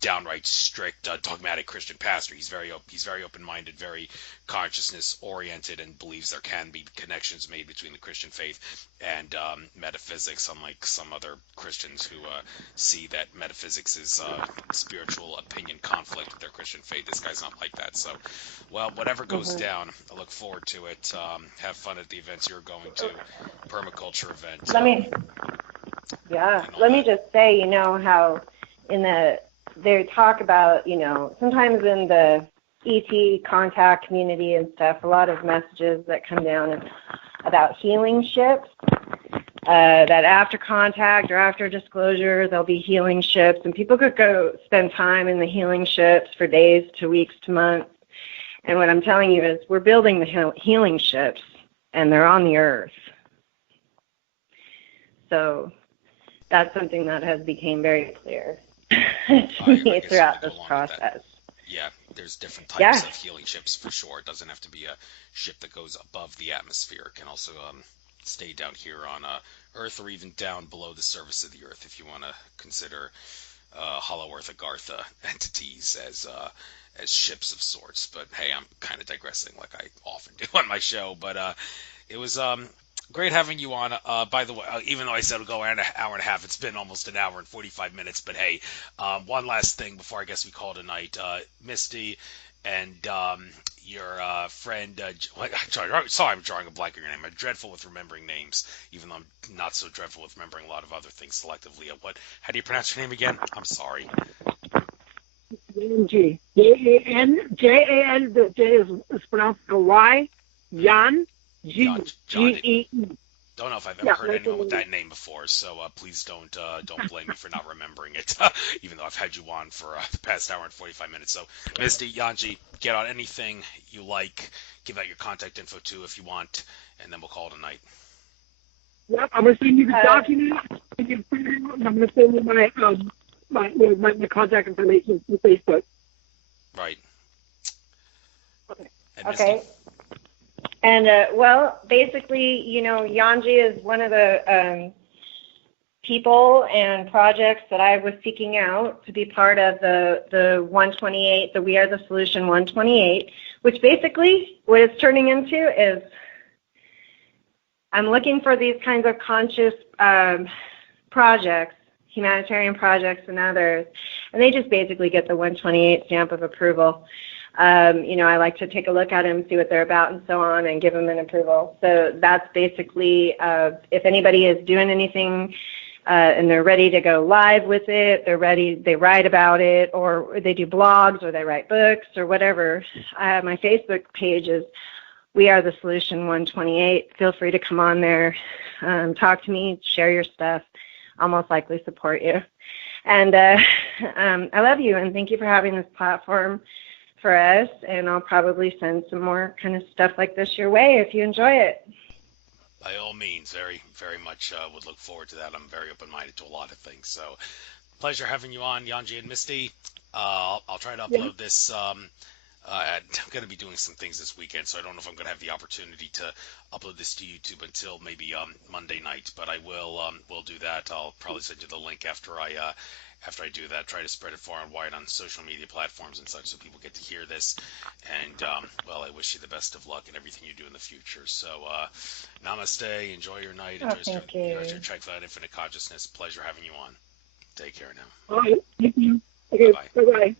downright strict dogmatic Christian pastor. He's very open-minded, very consciousness-oriented, and believes there can be connections made between the Christian faith and metaphysics, unlike some other Christians who see that metaphysics is spiritual opinion conflict with their Christian faith. This guy's not like that. So, well, whatever goes down, I look forward to it. Have fun at the events you're going to, permaculture event. Let me just say, you know, how they talk about, you know, sometimes in the ET contact community and stuff, a lot of messages that come down about healing ships, that after contact or after disclosure, there'll be healing ships, and people could go spend time in the healing ships for days to weeks to months. And what I'm telling you is we're building the healing ships, and they're on the earth. So that's something that has become very clear to me throughout this process. Yeah, there's different types of healing ships for sure. It doesn't have to be a ship that goes above the atmosphere. It can also stay down here on Earth, or even down below the surface of the Earth if you want to consider Hollow Earth Agartha entities as ships of sorts. But hey, I'm kind of digressing like I often do on my show. But it was great having you on. By the way, even though I said it'll go an hour and a half, it's been almost an hour and 45 minutes. But hey, one last thing before I guess we call it a night. Misty and your friend, sorry, I'm drawing a blank on your name. I'm dreadful with remembering names, even though I'm not so dreadful with remembering a lot of other things selectively. How do you pronounce your name again? I'm sorry. Jangee. Jan. The J is pronounced a Y. Jan. G-E-E. Don't know if I've ever heard anyone with that name before, so please don't blame me for not remembering it, even though I've had you on for the past hour and 45 minutes. So, Misty, Jangee, get on anything you like, give out your contact info too if you want, and then we'll call it a night. Yep, I'm going to send you the document. I'm going to send you my contact information through Facebook. Right. Okay. And, well, basically, you know, Jangee is one of the people and projects that I was seeking out to be part of the 128, the We Are the Solution 128, which basically what it's turning into is I'm looking for these kinds of conscious projects, humanitarian projects and others, and they just basically get the 128 stamp of approval. You know, I like to take a look at them, see what they're about and so on, and give them an approval. So that's basically, if anybody is doing anything and they're ready to go live with it, they write about it, or they do blogs, or they write books, or whatever. My Facebook page is We Are the Solution 128. Feel free to come on there, talk to me, share your stuff. I'll most likely support you. And I love you, and thank you for having this platform for us, and I'll probably send some more kind of stuff like this your way if you enjoy it. By all means, very, very much would look forward to that. I'm very open-minded to a lot of things. So, pleasure having you on, Jangee and Misty. I'll try to upload this. I'm going to be doing some things this weekend, so I don't know if I'm going to have the opportunity to upload this to YouTube until maybe Monday night. But I will do that. I'll probably send you the link after I do that. Try to spread it far and wide on social media platforms and such so people get to hear this. And, well, I wish you the best of luck in everything you do in the future. So, namaste. Enjoy your night. Enjoy your trek for that infinite consciousness. Pleasure having you on. Take care now. All right. Thank you. Okay. Bye-bye.